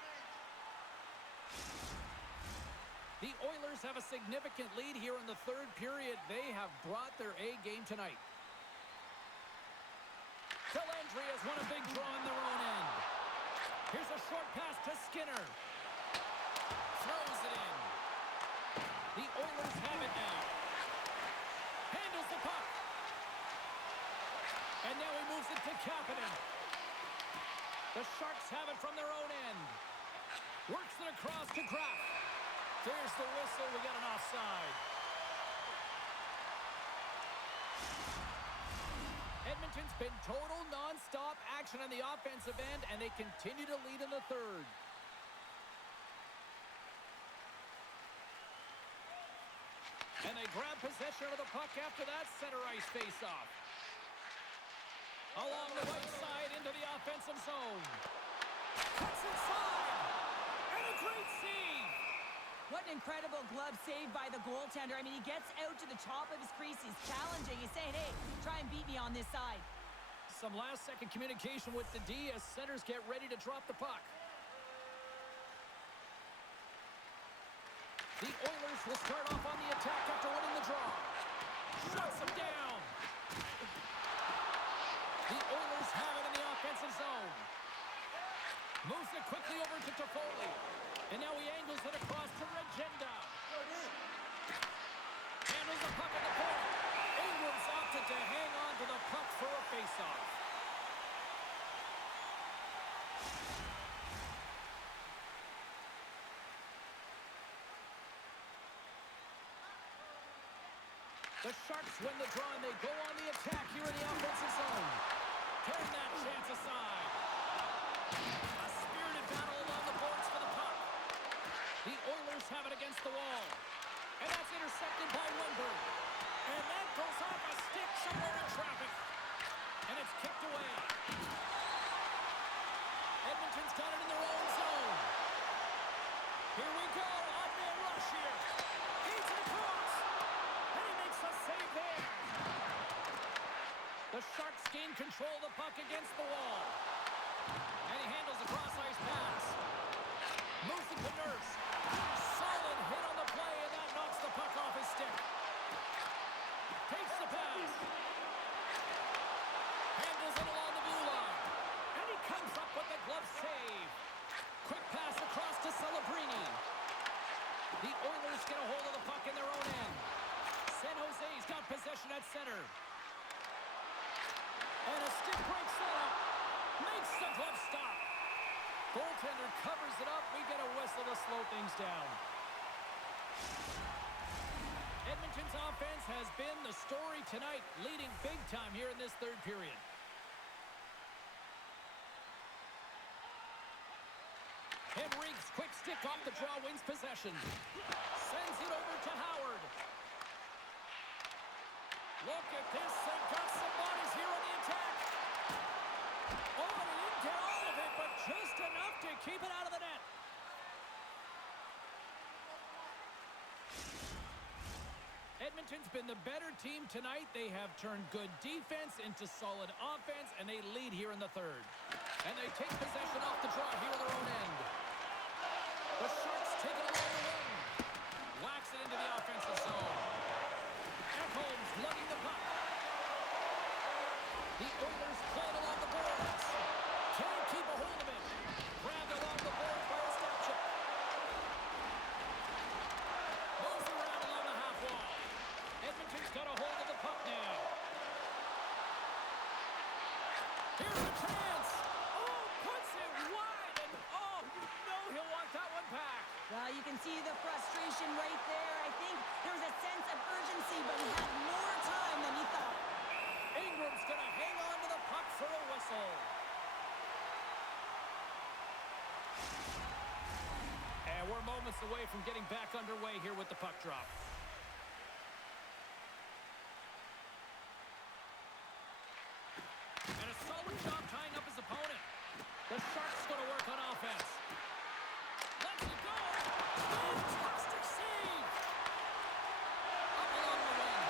The Oilers have a significant lead here in the third period. They have brought their A game tonight. Dellandrea's won a big draw in their own end. Here's a short pass to Skinner. Throws it in. The Oilers have it now. Handles the puck. And now he moves it to Kapanen. The Sharks have it from their own end. Works it across to Graf. There's the whistle. We got an offside. Edmonton's been total non-stop action on the offensive end, and they continue to lead in the third. And they grab possession of the puck after that center ice face-off. Along the right side into the offensive zone. Cuts inside. And a great save. What an incredible glove save by the goaltender. I mean, he gets out to the top of his crease. He's challenging. He's saying, hey, try and beat me on this side. Some last-second communication with the D as centers get ready to drop the puck. The Oilers will start off on the attack after winning the draw. Shuts him down. The Oilers have it in the offensive zone. Moves it quickly over to Toffoli. And now he angles it across to Regenda. Handles the puck at the point. Ingram's opted to hang on to the puck for a faceoff. The Sharks win the draw and they go on the attack here in the offensive zone. Turn that chance aside. A spirited battle along the boards for the puck. The Oilers have it against the wall. And that's intercepted by Lundberg. And that goes off a stick somewhere in traffic. And it's kicked away. Edmonton's got it in their own zone. Here we go. Odd-man rush here. He's across. And he makes a save there. The Sharks gain control of the puck against the wall. And he handles a cross-ice pass. Moves it to Nurse. Solid hit on the play, and that knocks the puck off his stick. Takes the pass. Handles it along the blue line. And he comes up with the glove save. Quick pass across to Celebrini. The Oilers get a hold of the puck in their own end. San Jose's got possession at center. And a stick break setup. Makes the glove stop. Goaltender covers it up. We get a whistle to slow things down. Edmonton's offense has been the story tonight, leading big time here in this third period. Henrique's quick stick off the draw wins possession. Sends it over to Howard. Look at this. They've got some bodies here on the attack. Oh, and he didn't get all of it, but just enough to keep it out of the net. Edmonton's been the better team tonight. They have turned good defense into solid offense, and they lead here in the third. And they take possession off the draw here in their own end. The Sharks take it along the wing. Whacks it into the offensive zone. Ekholm's lugging the puck. The Oilers play it along the boards. Can't keep a hold of it. Grabbed along the boards by Ostapchuk. Moves around along the half wall. Edmonton's got a hold of the puck now. Here's a chance. Oh, puts it wide. And oh, you know he'll want that one back. Well, you can see the frustration right there. I think there was a sense of urgency, but he had more time than he thought. Ingram's going to hang on to the puck for a whistle. And we're moments away from getting back underway here with the puck drop. And a solid job tying up his opponent. The Sharks going to work on offense. Let's it go. Fantastic save. Up along the wing.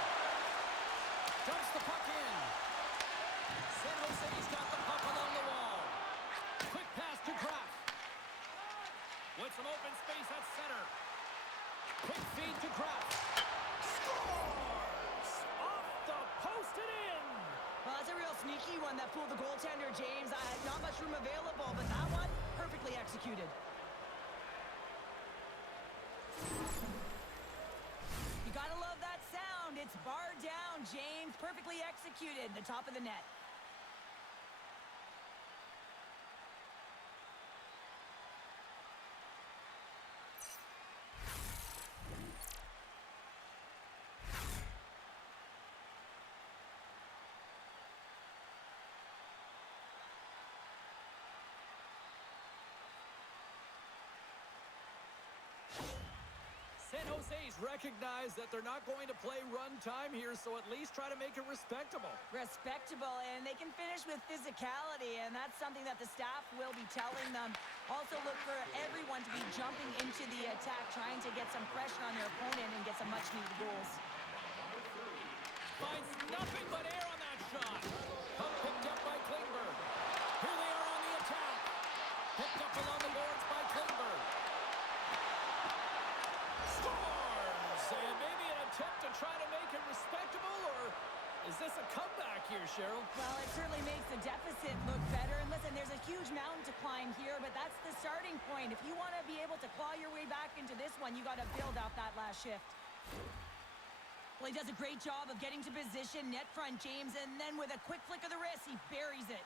Dumps the puck in. San Jose's got the puck along the wall. Quick pass to Graf. With some open space at center. Quick feed to Graf. Scores! Off the post and in. Well, that's a real sneaky one that fooled the goaltender, James. Not much room available, but that one, perfectly executed. You gotta love that sound. It's bar down, James. Perfectly executed. The top of the net. San Jose's recognize that they're not going to play run time here, so at least try to make it respectable. Respectable, and they can finish with physicality, and that's something that the staff will be telling them. Also look for everyone to be jumping into the attack, trying to get some pressure on their opponent and get some much-needed goals. Finds nothing but air on that shot. Puck picked up by Klingberg. Here they are on the attack. Picked up along the boards by Klingberg. Scores! And maybe an attempt to try to make it respectable, or is this a comeback here, Cheryl? Well, it certainly makes the deficit look better. And listen, there's a huge mountain to climb here, but that's the starting point. If you want to be able to claw your way back into this one, you got to build off that last shift. Well, he does a great job of getting to position, net front, James, and then with a quick flick of the wrist, he buries it.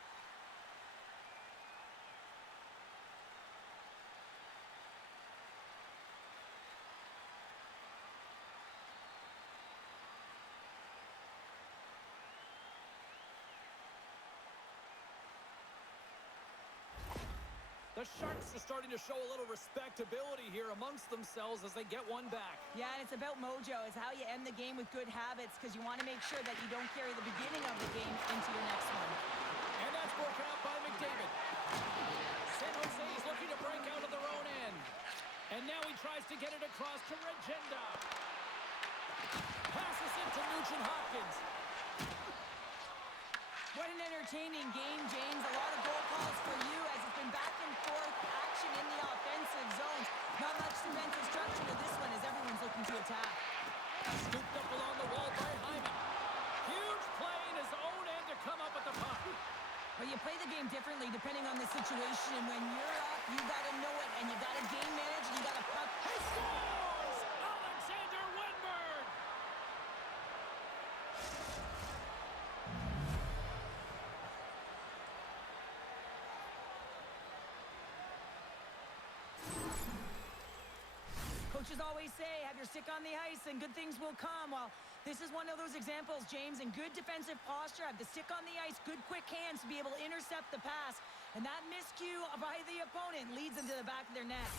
The Sharks are starting to show a little respectability here amongst themselves as they get one back. Yeah, and it's about mojo. It's how you end the game with good habits, because you want to make sure that you don't carry the beginning of the game into your next one. And that's broken up by McDavid. San Jose is looking to break out of their own end. And now he tries to get it across to Regenda. Passes it to Nugent-Hopkins. What an entertaining game, James. A lot of goal calls for you as it's been back and forth action in the offensive zones. Not much defensive structure to this one as everyone's looking to attack. Scooped up along the wall by Hyman. Huge play in his own end to come up with the puck. Well, you play the game differently depending on the situation. When you're up, you got to know it, and you got to game manage, and you got to puck. He scores! Alexander Wenberg! Coaches always say, have your stick on the ice and good things will come. Well, this is one of those examples, James, and good defensive posture. Have the stick on the ice, good quick hands to be able to intercept the pass. And that miscue by the opponent leads them to the back of their net.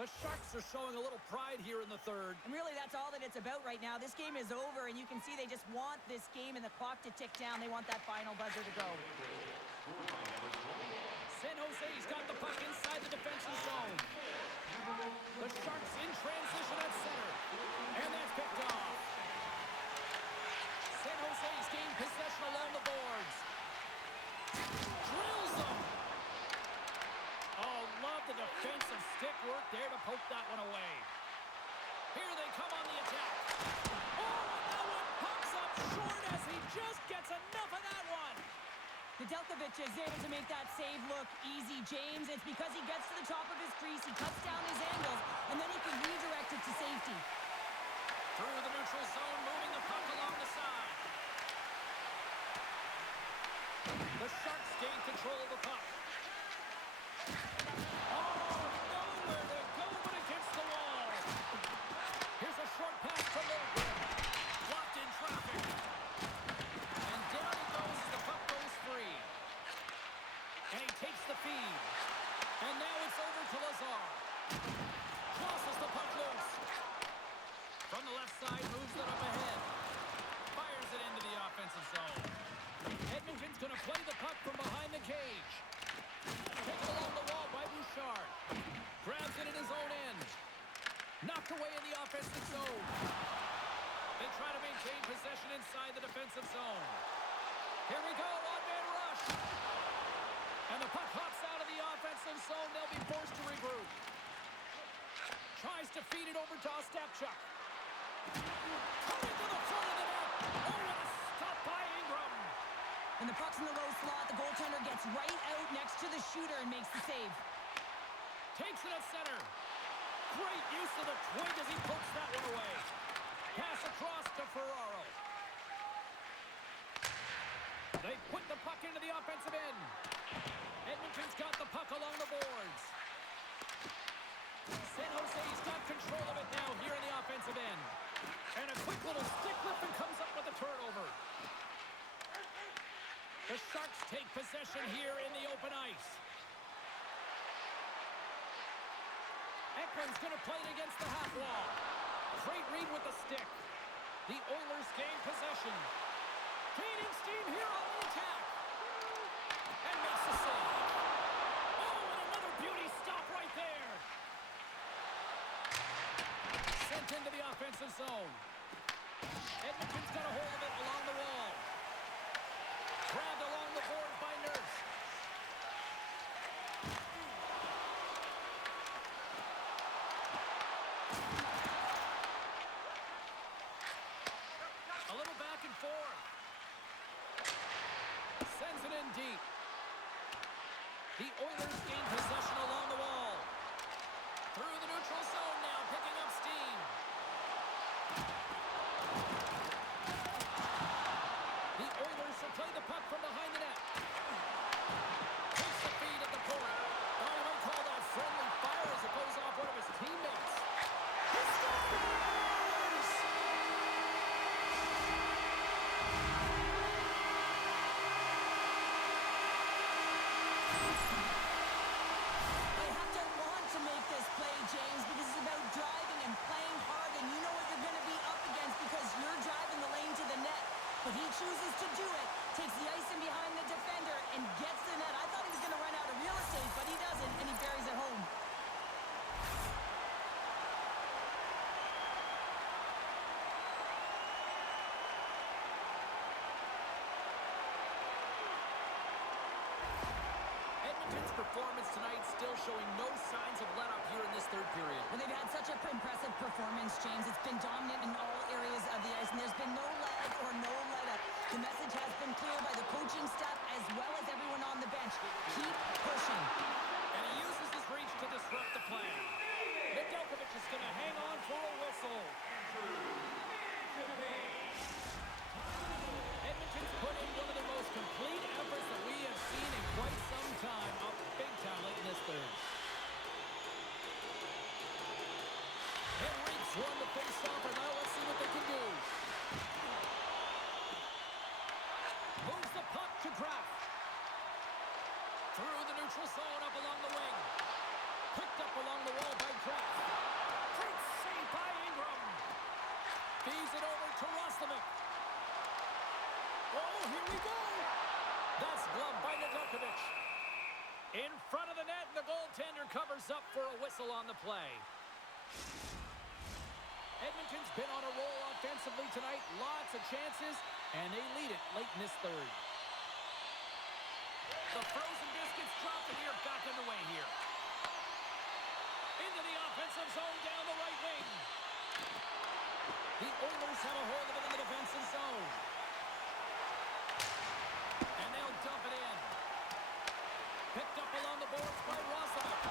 The Sharks are showing a little pride here in the third. And really, that's all that it's about right now. This game is over, and you can see they just want this game and the clock to tick down. They want that final buzzer to go. San Jose's got the puck inside the defensive zone. The Sharks in transition at center. And that's picked off. San Jose's gained possession along the boards. Drills them. Oh, love the defensive stick work there to poke that one away. Here they come on the attack. Oh, and that one pops up short as he just gets enough of that one. Nedeljkovic is able to make that save look easy, James. It's because he gets to the top of his crease, he cuts down his angles, and then he can redirect it to safety. Through the neutral zone, moving the puck along the side. The Sharks gain control of the puck. Oh, nowhere to go but against the wall. Here's a short pass to Lindgren. Blocked in traffic. And down he goes as the puck goes free. And he takes the feed. And now it's over to Lazar. Crosses the puck loose. From the left side, moves it up ahead. Fires it into the offensive zone. Edmonton's going to play the puck from behind the cage. Taken along the wall by Bouchard. Grabs it in his own end. Knocked away in the offensive zone. They try to maintain possession inside the defensive zone. Here we go, one-man rush. And the puck hops out of the offensive zone. They'll be forced to Ostapchuk. Coming to the front of the net. Oh, and a stop by Ingram. When the puck's in the low slot, the goaltender gets right out next to the shooter and makes the save. Takes it at center. Great use of the twig as he pokes that one away. Pass across to Ferraro. They put the puck into the offensive end. Edmonton's got the puck along the boards. San Jose's got control of it now here in the offensive end. And a quick little stick lift and comes up with a turnover. The Sharks take possession here in the open ice. Ekman's going to play it against the half wall. Great read with the stick. The Oilers gain possession. Gaining steam here on the attack. And makes the save. Oh, and another beauty stop right there. Sent into the offensive zone. Edmonton's got a hold of it along the wall. Grabbed along the board by Nurse. A little back and forth. Sends it in deep. The Oilers gain possession along the wall. Through the neutral zone now, picking up steam. The Oilers will play the puck from behind the net. Takes the feed at the point. I might call that friendly fire as it goes off one of his teammates. He scores! They have to want to make this play, James, because it's about driving and playing hard, and you know what you're going to be up against because you're driving the lane to the net. But he chooses to do it, takes the ice in behind the defender, and gets the net. I thought he was going to run out of real estate, but he doesn't, and he buries it home. Edmonton's performance tonight still showing no signs of let up here in this third period. Well, they've had such an impressive performance, James. It's been dominant in all areas of the ice, and there's been no lag or no let-up. The message has been clear by the coaching staff as well as everyone on the bench. Keep pushing. And he uses his reach to disrupt the play. Nedeljkovic is going to hang on for a whistle. Edmonton's put in one of the most complete efforts that we have seen in quite some time. Up big time late in this third. Henrique's won the face-off, and now let's see what they can do. Moves the puck to Graf. Through the neutral zone, up along the wing. Picked up along the wall by Graf. Great save by Ingram. Feeds it over to Roslovic. Oh, here we go. That's gloved by Nedeljkovic. In front of the net, and the goaltender covers up for a whistle on the play. Edmonton's been on a roll offensively tonight. Lots of chances, and they lead it late in this third. The frozen biscuits drop, and you're back underway here. Into the offensive zone, down the right wing. The Oilers have a hold of it in the defensive zone. And they'll dump it in. Picked up along the boards by Roslovic.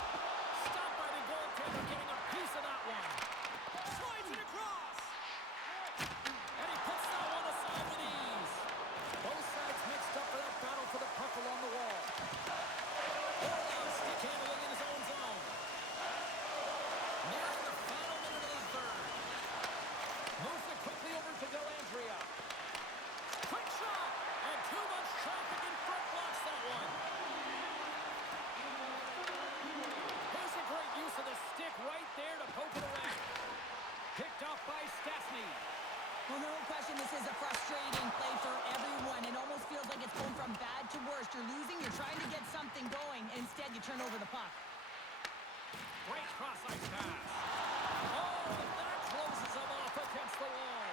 Stopped by the goaltender, getting a piece of that one. Slides it across. And he puts that one aside with ease. Both sides mixed up for that battle for the puck along the wall. Now stick handling in his own zone. Nearing the final minute of the third. Moves it quickly over to Dellandrea. Quick shot. And too much traffic in front blocks that one. Here's a great use of the stick right there to poke it away. Picked off by Stastny. Well, no question, this is a frustrating play for everyone. It almost feels like it's going from bad to worse. You're losing, you're trying to get something going, and instead you turn over the puck. Great cross-ice pass. Oh, that closes him off against the wall.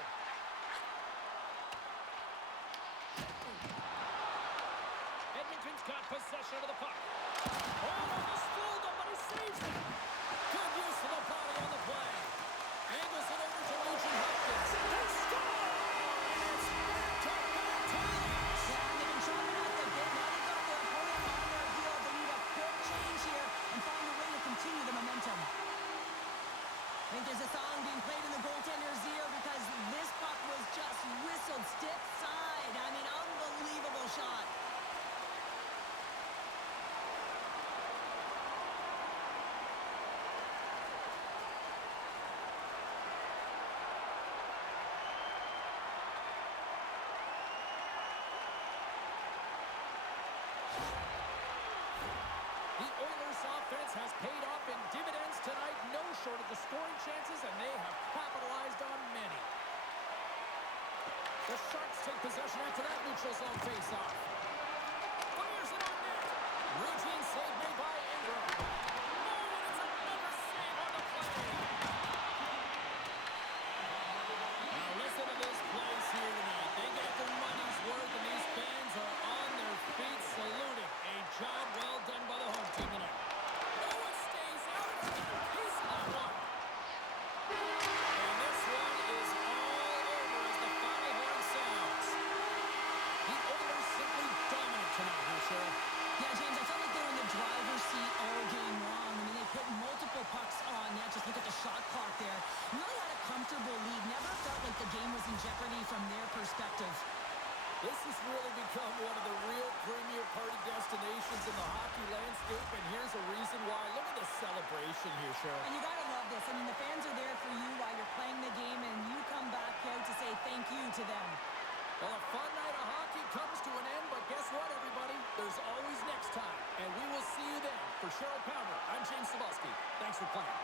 Edmonton's got possession of the puck. Oh, almost fooled him, but he saves it. Good use of the body on the play. Angles it over to Nugent Hopkins. They score! And it's back to back ties. Yeah, and they've been chopping at the bit. Now they've got their opponent on their heels. They need a quick change here and find a way to continue the momentum. I think there's a song being played in the goaltender's ear because this puck was just whistled stiff side. I mean, unbelievable shot. The Oilers offense has paid off in dividends tonight, no short of the scoring chances, and they have capitalized on many. The Sharks take possession after that neutral zone faceoff. Fires it on net. Routine save made by Ingram. Oh, and it's another save on the play. Now listen to this place here tonight. They get their money's worth, and these fans are on their feet saluting. A job well done by the home team tonight. Oh, it stays out. He's not one. And this one is all over as the final horn sounds. The Oilers simply dominant tonight here, Cheryl. Yeah, James, I felt like they were in the driver's seat all game long. I mean, they put multiple pucks on net. Just look at the shot clock there. Really had a comfortable lead. Never felt like the game was in jeopardy from their perspective. This has really become one of the real premier party destinations in the hockey landscape, and here's a reason why. Look at the celebration here, Cheryl. And you got to love this. I mean, the fans are there for you while you're playing the game, and you come back out to say thank you to them. Well, a fun night of hockey comes to an end, but guess what, everybody? There's always next time, and we will see you then. For Cheryl Pounder, I'm James Cebulski. Thanks for playing.